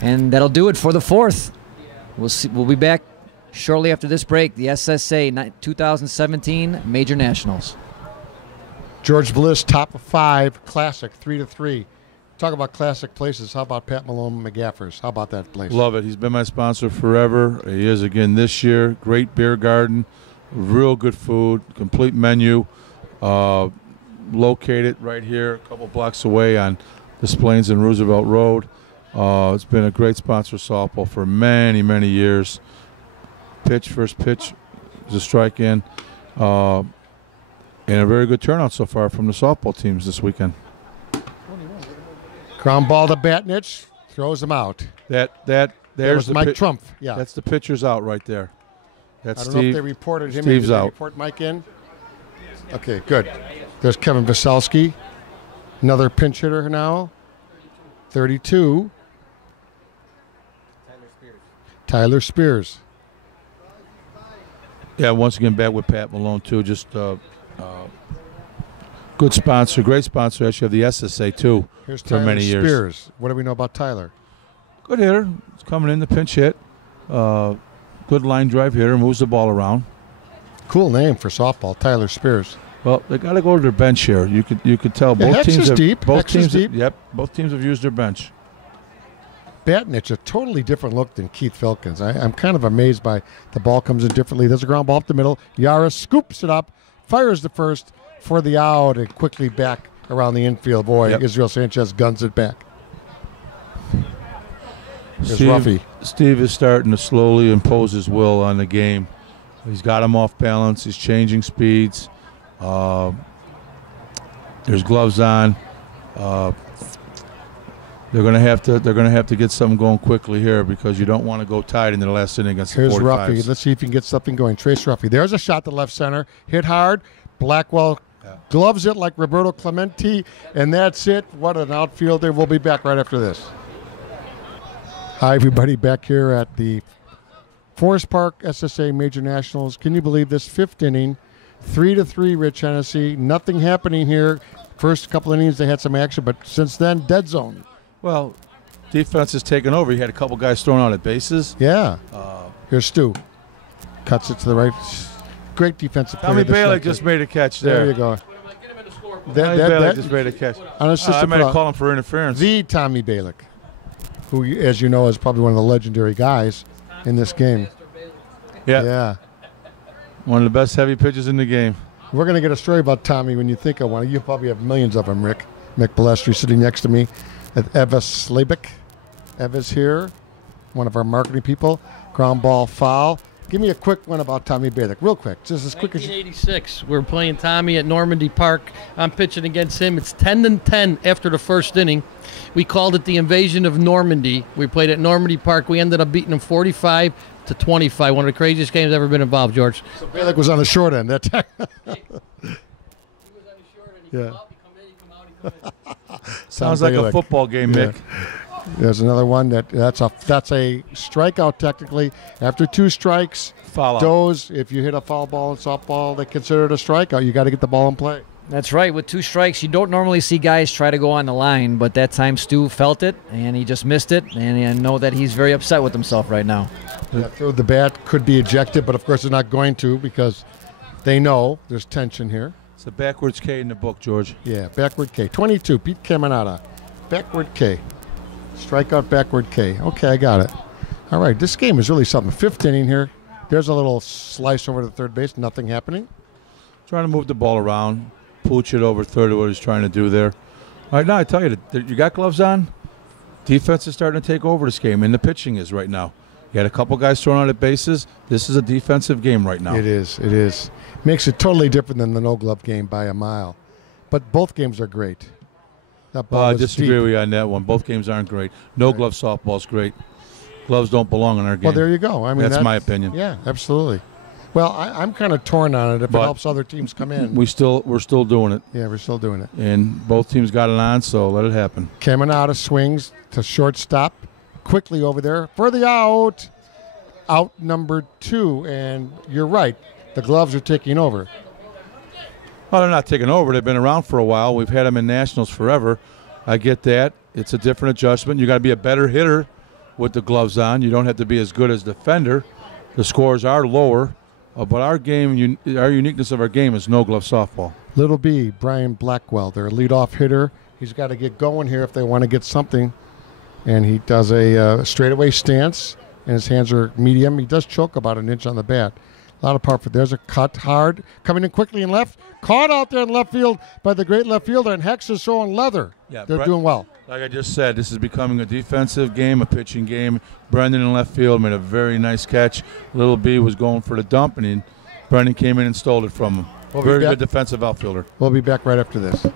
And that'll do it for the fourth. We'll be back shortly after this break. The SSA 2017 Major Nationals. George Bliss, top of 5, classic, 3-3. Talk about classic places. How about Pat Malone McGaffers? How about that place? Love it. He's been my sponsor forever. He is again this year. Great beer garden. Real good food, complete menu, located right here a couple blocks away on Des Plaines and Roosevelt Road. It's been a great sponsor of softball for many, many years. First pitch is a strike in, and a very good turnout so far from the softball teams this weekend. Ground ball to Batnich, throws him out. There's Mike Trump. Yeah, that's the pitcher's out right there. That's I don't know if they reported him. Steve's out. Report Mike in. Okay, good. There's Kevin Vaselski, another pinch hitter now. 32. Tyler Spears. Yeah, once again back with Pat Malone too. Just good sponsor, great sponsor actually of the SSA too. Here's for Tyler many years. Spears. What do we know about Tyler? Good hitter. He's coming in the pinch hit. Good line drive hitter, moves the ball around. Cool name for softball, Tyler Spears. Well, they got to go to their bench here. You could tell both Hexx teams is have deep. both Hexx teams is deep. Yep, both teams have used their bench. batting it's a totally different look than Keith Filkins. I'm kind of amazed by the ball comes in differently. There's a ground ball up the middle. Yara scoops it up, fires the first for the out, and quickly back around the infield. Boy, Israel Sanchez guns it back. Steve is starting to slowly impose his will on the game. He's got him off balance. He's changing speeds. There's gloves on. They're going to have to get something going quickly here because you don't want to go tied in the last inning against the 45's. Here's Ruffy. Let's see if he can get something going. Trace Ruffy. There's a shot to left center. Hit hard. Blackwell gloves it like Roberto Clemente, and that's it. What an outfielder. We'll be back right after this. Hi, everybody, back here at the Forest Park SSA Major Nationals. Can you believe this? 5th inning, 3-3, Rich Hennessy. Nothing happening here. First couple innings, they had some action, but since then, dead zone. Well, defense has taken over. You had a couple guys thrown out at bases. Yeah. Here's Stu. Cuts it to the right. Great defensive play. Tommy Bailey just made a catch there. There you go. Tommy Bailey just made a catch. I might have called him for interference. The Tommy Bailey, who, as you know, is probably one of the legendary guys in this game. Yeah. One of the best heavy pitches in the game. We're going to get a story about Tommy when you think of one. You probably have millions of them, Rick. Mick Balestri sitting next to me. Eva Slabik. Eva's here, one of our marketing people. Ground ball foul. Give me a quick one about Tommy Bailey, real quick, just as quick as you. 1986, we're playing Tommy at Normandy Park. I'm pitching against him. It's 10-10 after the first inning. We called it the invasion of Normandy. We played at Normandy Park. We ended up beating him 45-25. One of the craziest games ever been involved, George. So Bailey was on the short end that time. He was on the short end. He come out, he come in. Sounds like a football game, Mick. There's another one that's a strikeout technically. After 2 strikes, foul out. Does, if you hit a foul ball in softball, they consider it a strikeout. You got to get the ball in play. That's right. With 2 strikes, you don't normally see guys try to go on the line, but that time Stu felt it, and he just missed it, and I know that he's very upset with himself right now. Throw the bat could be ejected, but of course they're not going to because they know there's tension here. It's a backwards K in the book, George. Yeah, backward K. 22, Pete Caminada. Backward K. Strikeout, backward K. Okay, I got it. All right, this game is really something. 5th inning here. There's a little slice over to third base. Nothing happening. Trying to move the ball around. Pooch it over third, what he's trying to do there. All right, now I tell you, you got gloves on. Defense is starting to take over this game, and the pitching is right now. You had a couple guys thrown out at bases. This is a defensive game right now. It is. It is. Makes it totally different than the no-glove game by a mile. But both games are great. That ball I was disagree deep. with you on that one. Both games aren't great. No-glove softball's great. Gloves don't belong in our game. Well, there you go. I mean, that's my opinion. Yeah, absolutely. Well, I'm kind of torn on it if it helps other teams come in. We're still doing it. Yeah, we're still doing it. And both teams got it on, so let it happen. Caminada swings to shortstop. Quickly over there for the out. Out number 2. And you're right. The gloves are taking over. Well, they're not taking over. They've been around for a while. We've had them in nationals forever. I get that. It's a different adjustment. You got to be a better hitter with the gloves on. You don't have to be as good as defender. The scores are lower. But our game, our uniqueness of our game is no-glove softball. Little B, Brian Blackwell, their leadoff hitter. He's got to get going here if they want to get something. And he does a straightaway stance, and his hands are medium. He does choke about an inch on the bat. A lot of power. There's a cut hard. Coming in quickly in left. Caught out there in left field by the great left fielder, and Hexx is showing leather. Yeah, they're doing well. Like I just said, this is becoming a defensive game, a pitching game. Brendan in left field made a very nice catch. Little B was going for the dump, and Brendan came in and stole it from him. Very good defensive outfielder. We'll be back right after this.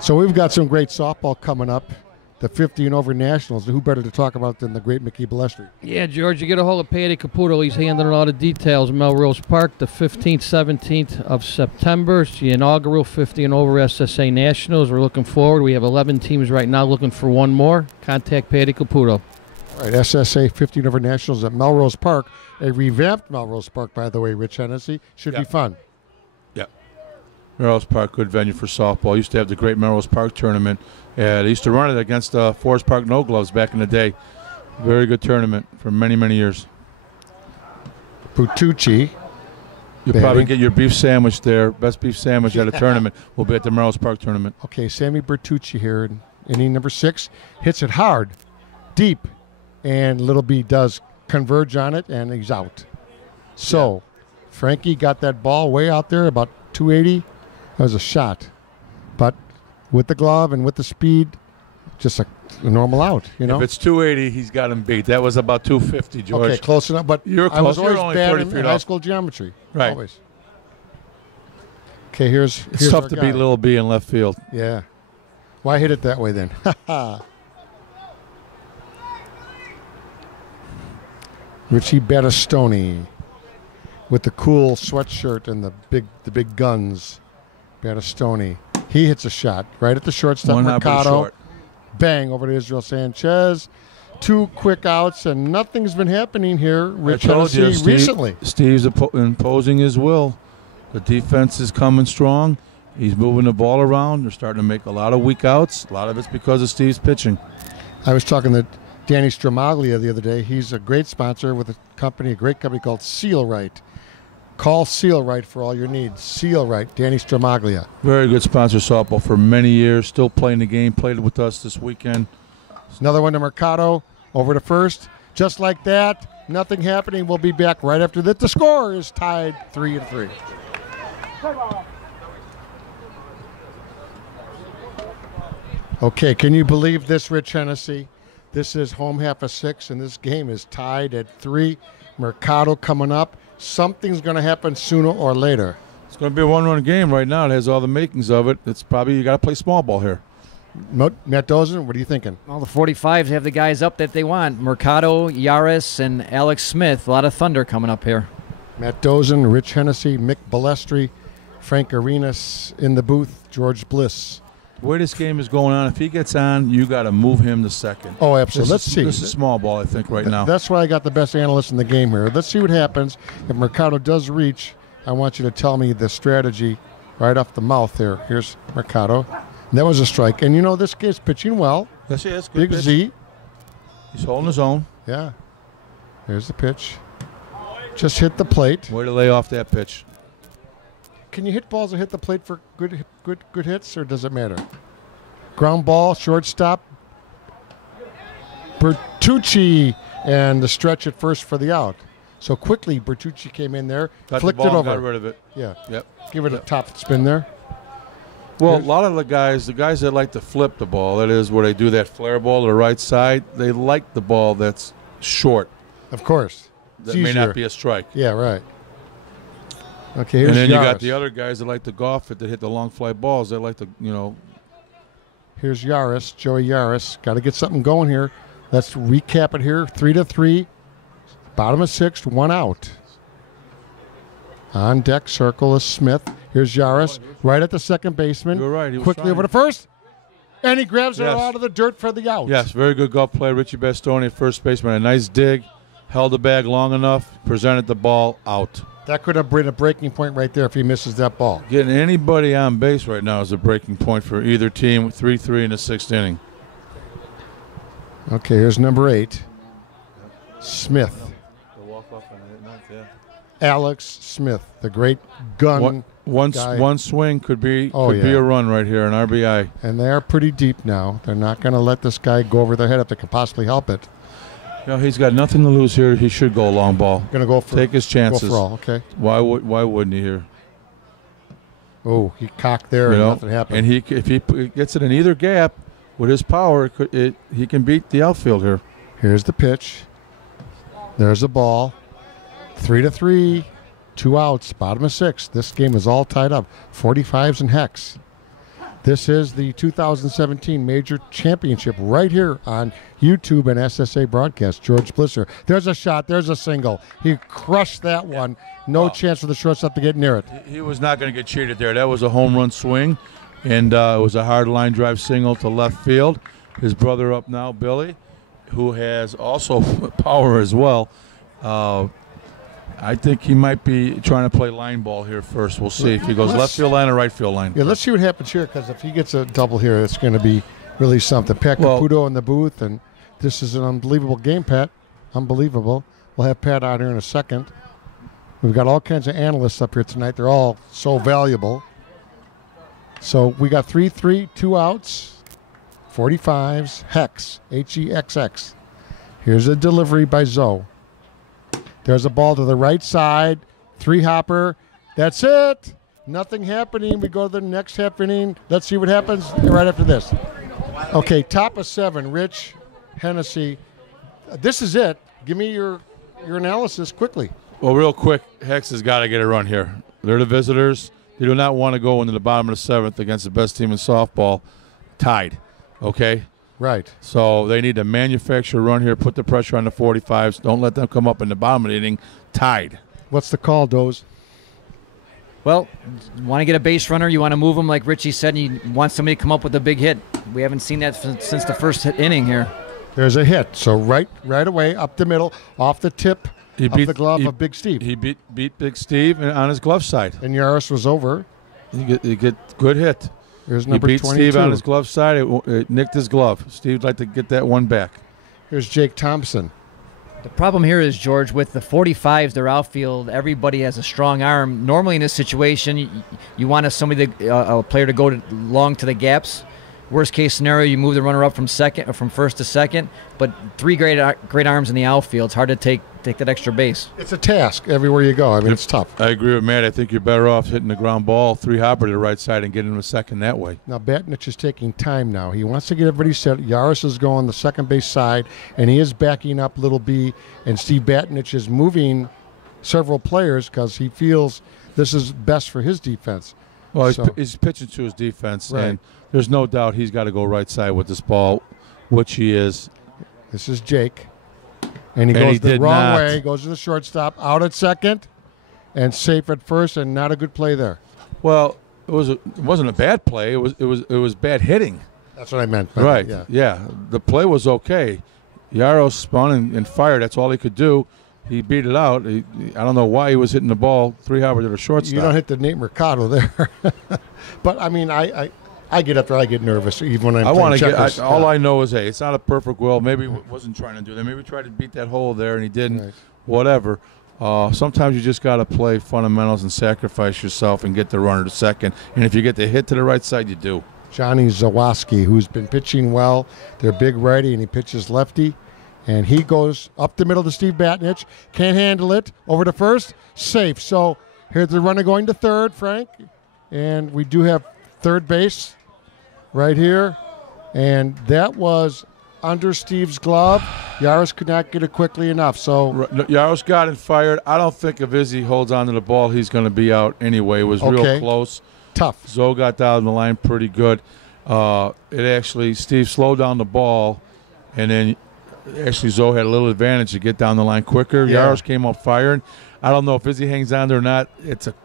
So we've got some great softball coming up. The 50 and over nationals. Who better to talk about than the great Mickey Balestri? Yeah, George, you get a hold of Patty Caputo. He's handling all the details. Melrose Park, the 15th, 17th of September. It's the inaugural 50 and over SSA Nationals. We're looking forward. We have 11 teams right now looking for one more. Contact Patty Caputo. All right, SSA 50 and over nationals at Melrose Park. A revamped Melrose Park, by the way, Rich Hennessy. Should be fun. Yeah. Melrose Park, good venue for softball. Used to have the great Melrose Park tournament. They used to run it against Forest Park No Gloves back in the day. Very good tournament for many, many years. Putucci. You'll probably get your beef sandwich there. Best beef sandwich at a tournament will be at the Melrose Park tournament. Okay, Sammy Bertucci here. inning number 6. Hits it hard, deep, and Little B does converge on it, and he's out. So Frankie got that ball way out there, about 280. That was a shot. But with the glove and with the speed, just a normal out, you know? If it's 280, he's got him beat. That was about 250, George. Okay, close enough. But You're I was close. You're always only bad 30 in feet high off. school geometry. Right. Always. Okay, here's It's tough our to guy. beat Little B in left field. Yeah. Why hit it that way then? Richie Battistoni with the cool sweatshirt and the big guns. Battistoni. He hits a shot right at the shortstop. One hop of the Mercado. short. Bang over to Israel Sanchez. 2 quick outs, and nothing's been happening here. Rich I told you, Hennessy recently. Steve's imposing his will. The defense is coming strong. He's moving the ball around. They're starting to make a lot of weak outs. A lot of it's because of Steve's pitching. I was talking to Danny Stramaglia the other day. He's a great sponsor with a great company called Sealright. Call Sealright for all your needs. Sealright, Danny Stramaglia. Very good sponsor softball for many years. Still playing the game. Played with us this weekend. Another one to Mercado. Over to first. Just like that. Nothing happening. We'll be back right after that. The score is tied 3-3. Okay, can you believe this, Rich Hennessy? This is home half of 6, and this game is tied at 3. Mercado coming up. Something's going to happen sooner or later. It's going to be a one-run game right now. It has all the makings of it. It's probably, you got to play small ball here. Matt Dozen, what are you thinking? Well, the 45s have the guys up that they want. Mercado, Yaris, and Alex Smith. A lot of thunder coming up here. Matt Dozen, Rich Hennessy, Mick Balestri, Frank Arenas in the booth, George Bliss. The way this game is going on, if he gets on, you got to move him to second. Oh, absolutely. Let's see. This is small ball, I think, right now. That's why I got the best analyst in the game here. Let's see what happens. If Mercado does reach, I want you to tell me the strategy right off the mouth there. Here's Mercado. And that was a strike. And, you know, this kid's pitching well. Yes, he is. Good Big pitch. Z. He's holding his own. Yeah. Here's the pitch. Just hit the plate. Way to lay off that pitch. Can you hit balls that hit the plate for good hits, or does it matter? Ground ball, shortstop. Bertucci, and the stretch at first for the out. So quickly, Bertucci came in there, Got flicked the ball it and over. got rid of it. Yeah. Yep. Give it a top spin there. Well, a lot of the guys that like to flip the ball, that is where they do that flare ball to the right side, they like the ball that's short. Of course. That may not be a strike. Yeah, right. Okay, here's And then Yaris. you got the other guys that like to golf it, that hit the long fly balls. They like to, Here's Yaris, Joey Yaris. Got to get something going here. Let's recap it here. 3-3. Bottom of 6th, 1 out. On deck, circle is Smith. Here's Yaris, right at the second baseman. You're right. He was Quickly trying. over to first. And he grabs her Yes. out of the dirt for the out. Yes, very good golf play. Richie Bastoni, first baseman. A nice dig. Held the bag long enough. Presented the ball out. That could have been a breaking point right there if he misses that ball. Getting anybody on base right now is a breaking point for either team. 3-3 in the 6th inning. Okay, here's number 8. Smith. Alex Smith, the great gun guy. One swing could be yeah. a run right here, an RBI. And they are pretty deep now. They're not going to let this guy go over their head if they can possibly help it. He's got nothing to lose here. He should go long ball. Going to go for Take his chances. Go for all, okay. Why wouldn't he here? Oh, he cocked there and nothing happened. And if he gets it in either gap with his power, he can beat the outfield here. Here's the pitch. There's the ball. 3-3, 2 outs, bottom of 6th. This game is all tied up. 45's and Hexx. This is the 2017 Major Championship right here on YouTube and SSA broadcast. George Blister. There's a shot. There's a single. He crushed that one. No chance for the shortstop to get near it. He was not going to get cheated there. That was a home run swing, and it was a hard line drive single to left field. His brother up now, Billy, who has also power as well. I think he might be trying to play line ball here first. We'll see if he goes left field line or right field line. Yeah, let's see what happens here, because if he gets a double here, it's going to be really something. Pat Caputo in the booth, and this is an unbelievable game, Pat. Unbelievable. We'll have Pat out here in a second. We've got all kinds of analysts up here tonight. They're all so valuable. So we got 3-3, 2 outs. 45's Hexx, Hexx. Here's a delivery by Zoe. There's a ball to the right side. 3-hopper. That's it. Nothing happening. We go to the next half inning. Let's see what happens right after this. Okay, top of 7. Rich, Hennessy. This is it. Give me your analysis quickly. Well, real quick, Hexx has got to get a run here. They're the visitors. They do not want to go into the bottom of the 7th against the best team in softball, tied. Okay? Right. So they need to manufacture a run here, put the pressure on the 45s. Don't let them come up in the bottom of the inning tied. What's the call, Doze? Well, you want to get a base runner, you want to move him like Richie said, and you want somebody to come up with a big hit. We haven't seen that since the first inning here. There's a hit. So right away, up the middle, off the tip of the glove of Big Steve. He beat Big Steve on his glove side. And Yaris was over. He get good hit. Here's number he beat 22. Steve on his glove side. It nicked his glove. Steve would like to get that one back. Here's Jake Thompson. The problem here is, George, with the 45s, their outfield, everybody has a strong arm. Normally in this situation, you want a player to go long to the gaps. Worst case scenario, you move the runner up from first to second. But 3 great arms in the outfield. It's hard to take that extra base. It's a task everywhere you go. I mean, it's tough. I agree with Matt. I think you're better off hitting the ground ball, 3-hopper to the right side, and getting him a second that way. Now, Batnich is taking time now. He wants to get everybody set. Yaris is going the second base side, and he is backing up Little B. And Steve Batnich is moving several players because he feels this is best for his defense. Well, he's pitching to his defense, right. And there's no doubt he's got to go right side with this ball, which he is. This is Jake. And he goes the wrong way, goes to the shortstop, out at second, and safe at first, and not a good play there. Well, it wasn't a bad play. It was bad hitting. That's what I meant. Right. Yeah. The play was okay. Yaros spun and fired. That's all he could do. He beat it out. I don't know why he was hitting the ball 3-hopper to the shortstop. You don't hit the Nate Mercado there. But, I mean, I get up there, I get nervous, even when I'm playing checkers. All I know is, hey, it's not a perfect will. Maybe he wasn't trying to do that. Maybe he tried to beat that hole there, and he didn't. Right. Whatever. Sometimes you just got to play fundamentals and sacrifice yourself and get the runner to second. And if you get the hit to the right side, you do. Johnny Zawoski, who's been pitching well. They're big righty, and he pitches lefty. And he goes up the middle to Steve Batnich. Can't handle it. Over to first. Safe. So here's the runner going to third, Frank. And we do have third base right here. And that was under Steve's glove. Yaros could not get it quickly enough. So Yaros got it fired. I don't think if Izzy holds on to the ball, he's going to be out anyway. It was real close. Tough. Zoe got down the line pretty good. Steve slowed down the ball, and then actually Zoe had a little advantage to get down the line quicker. Yeah. Yaros came up firing. I don't know if Izzy hangs on there or not.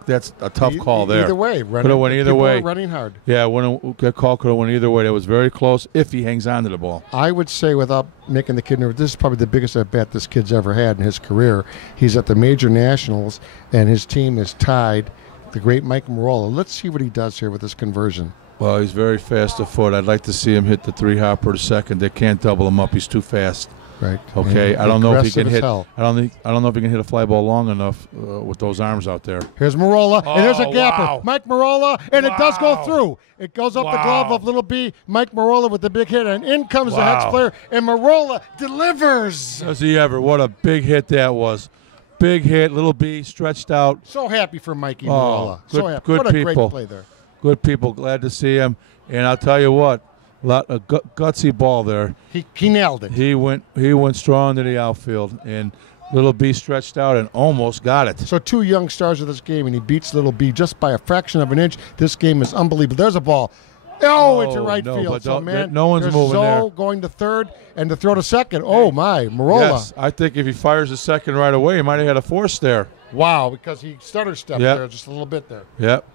That's a tough call there. Either way. Could have went either way. Running hard. Yeah, that call could have went either way. It was very close if he hangs on to the ball. I would say, without making the kid nervous, this is probably the biggest at-bat this kid's ever had in his career. He's at the major nationals, and his team is tied. The great Mike Marola. Let's see what he does here with this conversion. Well, he's very fast afoot. I'd like to see him hit the 3-hopper to second. They can't double him up. He's too fast. Right. Okay. I don't know if he can hit. Hell. I don't know if he can hit a fly ball long enough with those arms out there. Here's Marola, and there's a gapper. Wow. Mike Marola, and it does go through. It goes up the glove of Little B. Mike Marola with the big hit, and in comes the Hexx player, and Marola delivers. Does he ever? What a big hit that was. Big hit. Little B stretched out. So happy for Mikey Marola. Good, So happy. Good what a people. great play there. Good people. Glad to see him. And I'll tell you what. A gutsy ball there. He nailed it. He went strong to the outfield, and Little B stretched out and almost got it. So 2 young stars of this game, and he beats Little B just by a fraction of an inch. This game is unbelievable. There's a ball. Into right field. So, man, no one's moving Zoe there. going to third and to throw to second. Oh, my. Marola. Yes, I think if he fires a second right away, he might have had a force there. Wow, because he stutter stepped there just a little bit there. Yep.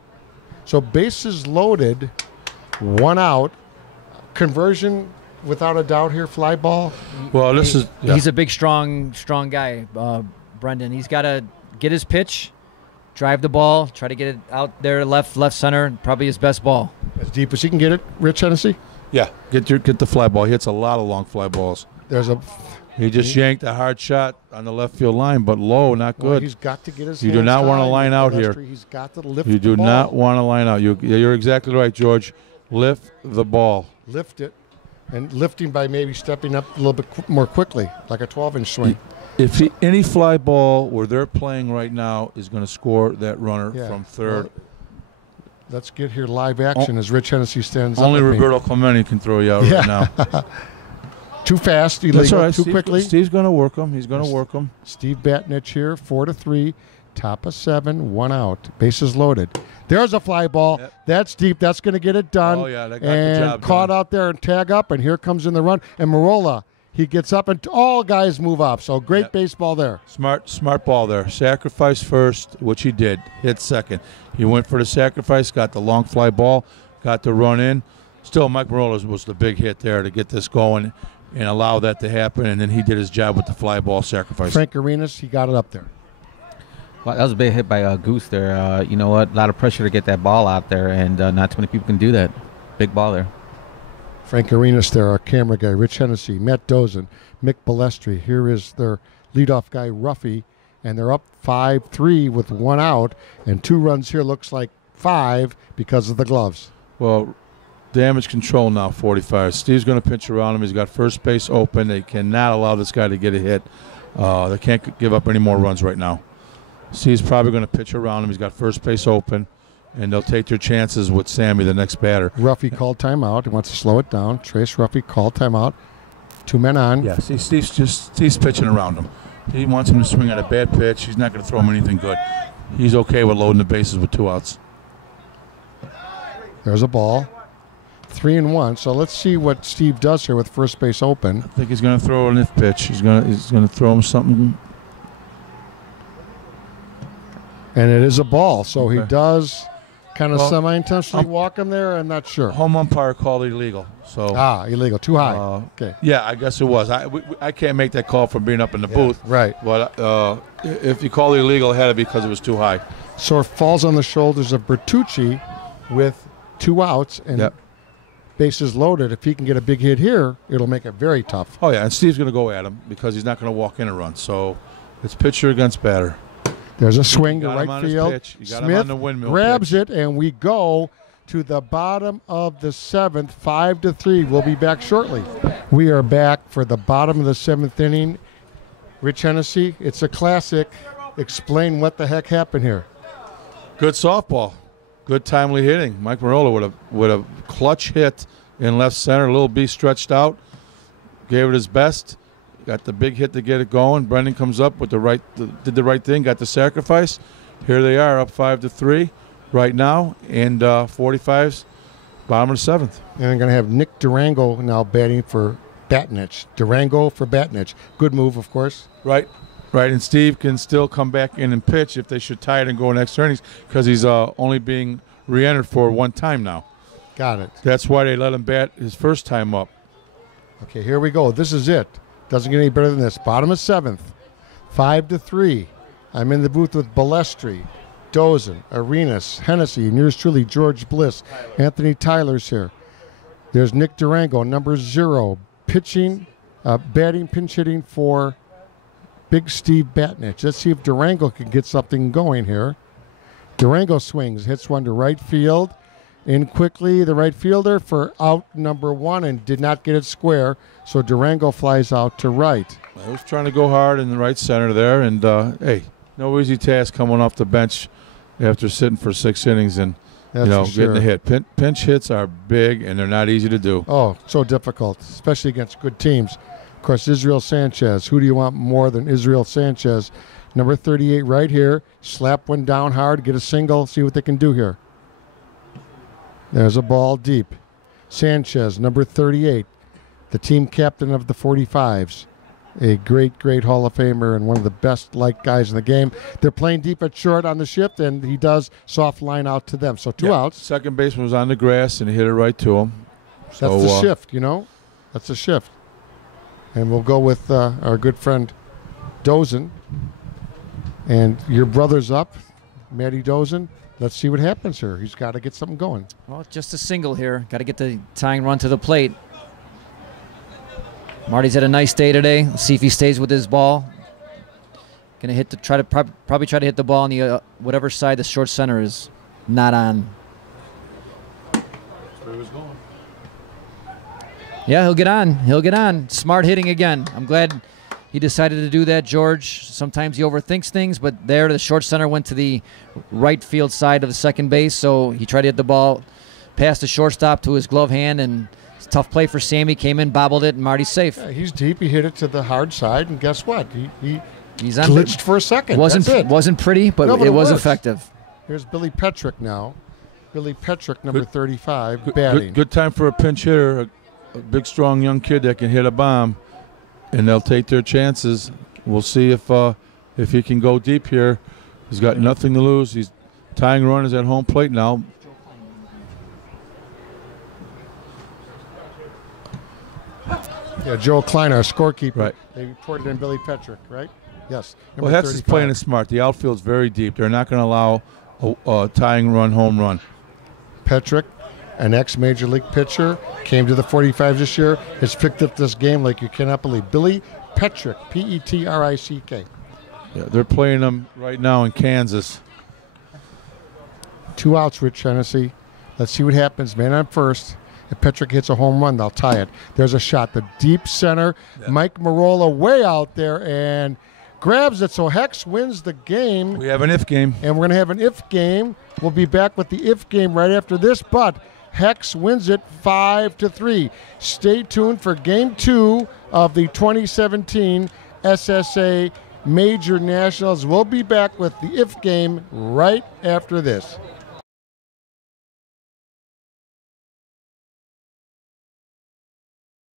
So bases loaded, 1 out. Conversion, without a doubt here, fly ball. Well, He's a big, strong guy, Brendan. He's got to get his pitch, drive the ball, try to get it out there left center, probably his best ball. As deep as he can get it, Rich Hennessy? Yeah, get the fly ball. He hits a lot of long fly balls. He just yanked a hard shot on the left field line, but low, not good. Well, he's got to get his You do hands not want to high. line out here. He's got to lift You the do ball. not want to line out. You're exactly right, George. Lift the ball. Lift it. and lifting by maybe stepping up a little bit more quickly, like a 12-inch swing. If any fly ball where they're playing right now is going to score that runner from third. Well, let's get here live action as Rich Hennessy stands Only up. Roberto Clemente can throw you out right now. Too fast, illegal, That's all right. too quickly. Steve's going to work him. He's going to work him. Steve Batnich here, 4-3, top of 7, 1 out, bases loaded. There's a fly ball. Yep. That's deep. That's going to get it done. Oh, yeah, that got and the job caught done. out there and tag up, and here comes in the run. And Marola, he gets up, and all guys move up. So great baseball there. Smart ball there. Sacrifice first, which he did. Hit second. He went for the sacrifice, got the long fly ball, got the run in. Still, Mike Marola was the big hit there to get this going and allow that to happen, and then he did his job with the fly ball sacrifice. Frank Arenas, he got it up there. Well, that was a big hit by Goose there. You know what? A lot of pressure to get that ball out there, and not too many people can do that. Big ball there. Frank Arenas there, our camera guy. Rich Hennessy, Matt Dozen, Mick Balestri. Here is their leadoff guy, Ruffy, and they're up 5-3 with 1 out, and 2 runs here. Looks like 5 because of the gloves. Well, damage control now, 45. Steve's going to pitch around him. He's got first base open. They cannot allow this guy to get a hit. They can't give up any more runs right now. Steve's probably going to pitch around him. He's got first base open, and they'll take their chances with Sammy, the next batter. Ruffy called timeout. He wants to slow it down. Trace Ruffy called timeout. 2 men on. Yeah, see, Steve's pitching around him. He wants him to swing at a bad pitch. He's not going to throw him anything good. He's okay with loading the bases with 2 outs. There's a ball. 3-1. So let's see what Steve does here with first base open. I think he's going to throw an if pitch. He's going to throw him something. And it is a ball. So he Okay. does kind of Well, semi-intentionally walk him there. I'm not sure. Home umpire called it illegal. So illegal. Too high. Okay. Yeah, I guess it was. I can't make that call from being up in the booth. Right. But if you call it illegal, it had to be because it was too high. So it falls on the shoulders of Bertucci with 2 outs and bases loaded. If he can get a big hit here, it'll make it very tough. Oh, yeah, and Steve's going to go at him because he's not going to walk in a run. So it's pitcher against batter. There's a swing to got him right on his field. pitch. You got him Smith on the windmill grabs pitch. it, and we go to the bottom of the 7th, 5-3. We'll be back shortly. We are back for the bottom of the 7th inning. Rich Hennessy, it's a classic. Explain what the heck happened here. Good softball. Good timely hitting. Mike Marola with a clutch hit in left center. Little B stretched out. Gave it his best. Got the big hit to get it going. Brendan comes up with did the right thing, got the sacrifice. Here they are, up 5-3 right now, and 45's bottom of the 7th. And I'm going to have Nick Durango now batting for Batnich. Durango for Batnich. Good move, of course. Right, and Steve can still come back in and pitch if they should tie it and go in extra innings because he's only being re-entered for 1 time now. Got it. That's why they let him bat his first time up. Okay, here we go. This is it. Doesn't get any better than this. Bottom of 7th, 5-3. I'm in the booth with Balestri, Dozen, Arenas, Hennessy, and yours truly, George Bliss. Anthony Tyler's here. There's Nick Durango, number 0, pitching, batting, pinch hitting for Big Steve Batnich. Let's see if Durango can get something going here. Durango swings, hits one to right field. In quickly, the right fielder for out number 1 and did not get it square. So Durango flies out to right. I was trying to go hard in the right center there, and hey, no easy task coming off the bench after sitting for 6 innings and getting a hit. Pinch hits are big and they're not easy to do. Oh, so difficult, especially against good teams. Of course, Israel Sanchez. Who do you want more than Israel Sanchez? Number 38 right here. Slap one down hard, get a single, see what they can do here. There's a ball deep. Sanchez, number 38, the team captain of the 45's. A great, great Hall of Famer and one of the best liked guys in the game. They're playing deep at short on the shift, and he does soft line out to them. So 2 outs. Second baseman was on the grass, and he hit it right to him. That's the shift, That's the shift. And we'll go with our good friend Dozen. And your brother's up, Matty Dozen. Let's see what happens here. He's got to get something going. Well, just a single here. Got to get the tying run to the plate. Marty's had a nice day today. Let's see if he stays with his ball. Gonna hit probably try to hit the ball on the whatever side the short center is not on. That's where he was going. Yeah, he'll get on. He'll get on. Smart hitting again. I'm glad he decided to do that, George. Sometimes he overthinks things, but there the short center went to the right field side of the second base, so he tried to hit the ball past the shortstop to his glove hand, and it's a tough play for Sammy. Came in, bobbled it, and Marty's safe. Yeah, he's deep. He hit it to the hard side, and guess what? He's on glitched for a second. Wasn't pretty, but it was effective. Here's Billy Petrick now. Billy Petrick, number 35, batting. Good time for a pinch hitter, a big, strong young kid that can hit a bomb, and they'll take their chances. We'll see if he can go deep here. He's got nothing to lose. He's tying runners at home plate now. Yeah, Joe Klein, our scorekeeper. Right. They reported in Billy Petrick, right? Yes. Well, Hexx is playing it smart. The outfield's very deep. They're not going to allow a tying run, home run. Petrick, an ex-Major League pitcher, came to the 45s this year, has picked up this game like you cannot believe. Billy Petrick, P-E-T-R-I-C-K. Yeah, they're playing them right now in Kansas. 2 outs, Rich Hennessy. Let's see what happens. Man on first. If Petrick hits a home run, they'll tie it. There's a shot. The deep center. Yeah. Mike Marola way out there and grabs it. So Hexx wins the game. We have an if game. And we're going to have an if game. We'll be back with the if game right after this. But Hexx wins it 5-3. Stay tuned for Game 2 of the 2017 SSA Major Nationals. We'll be back with the if game right after this.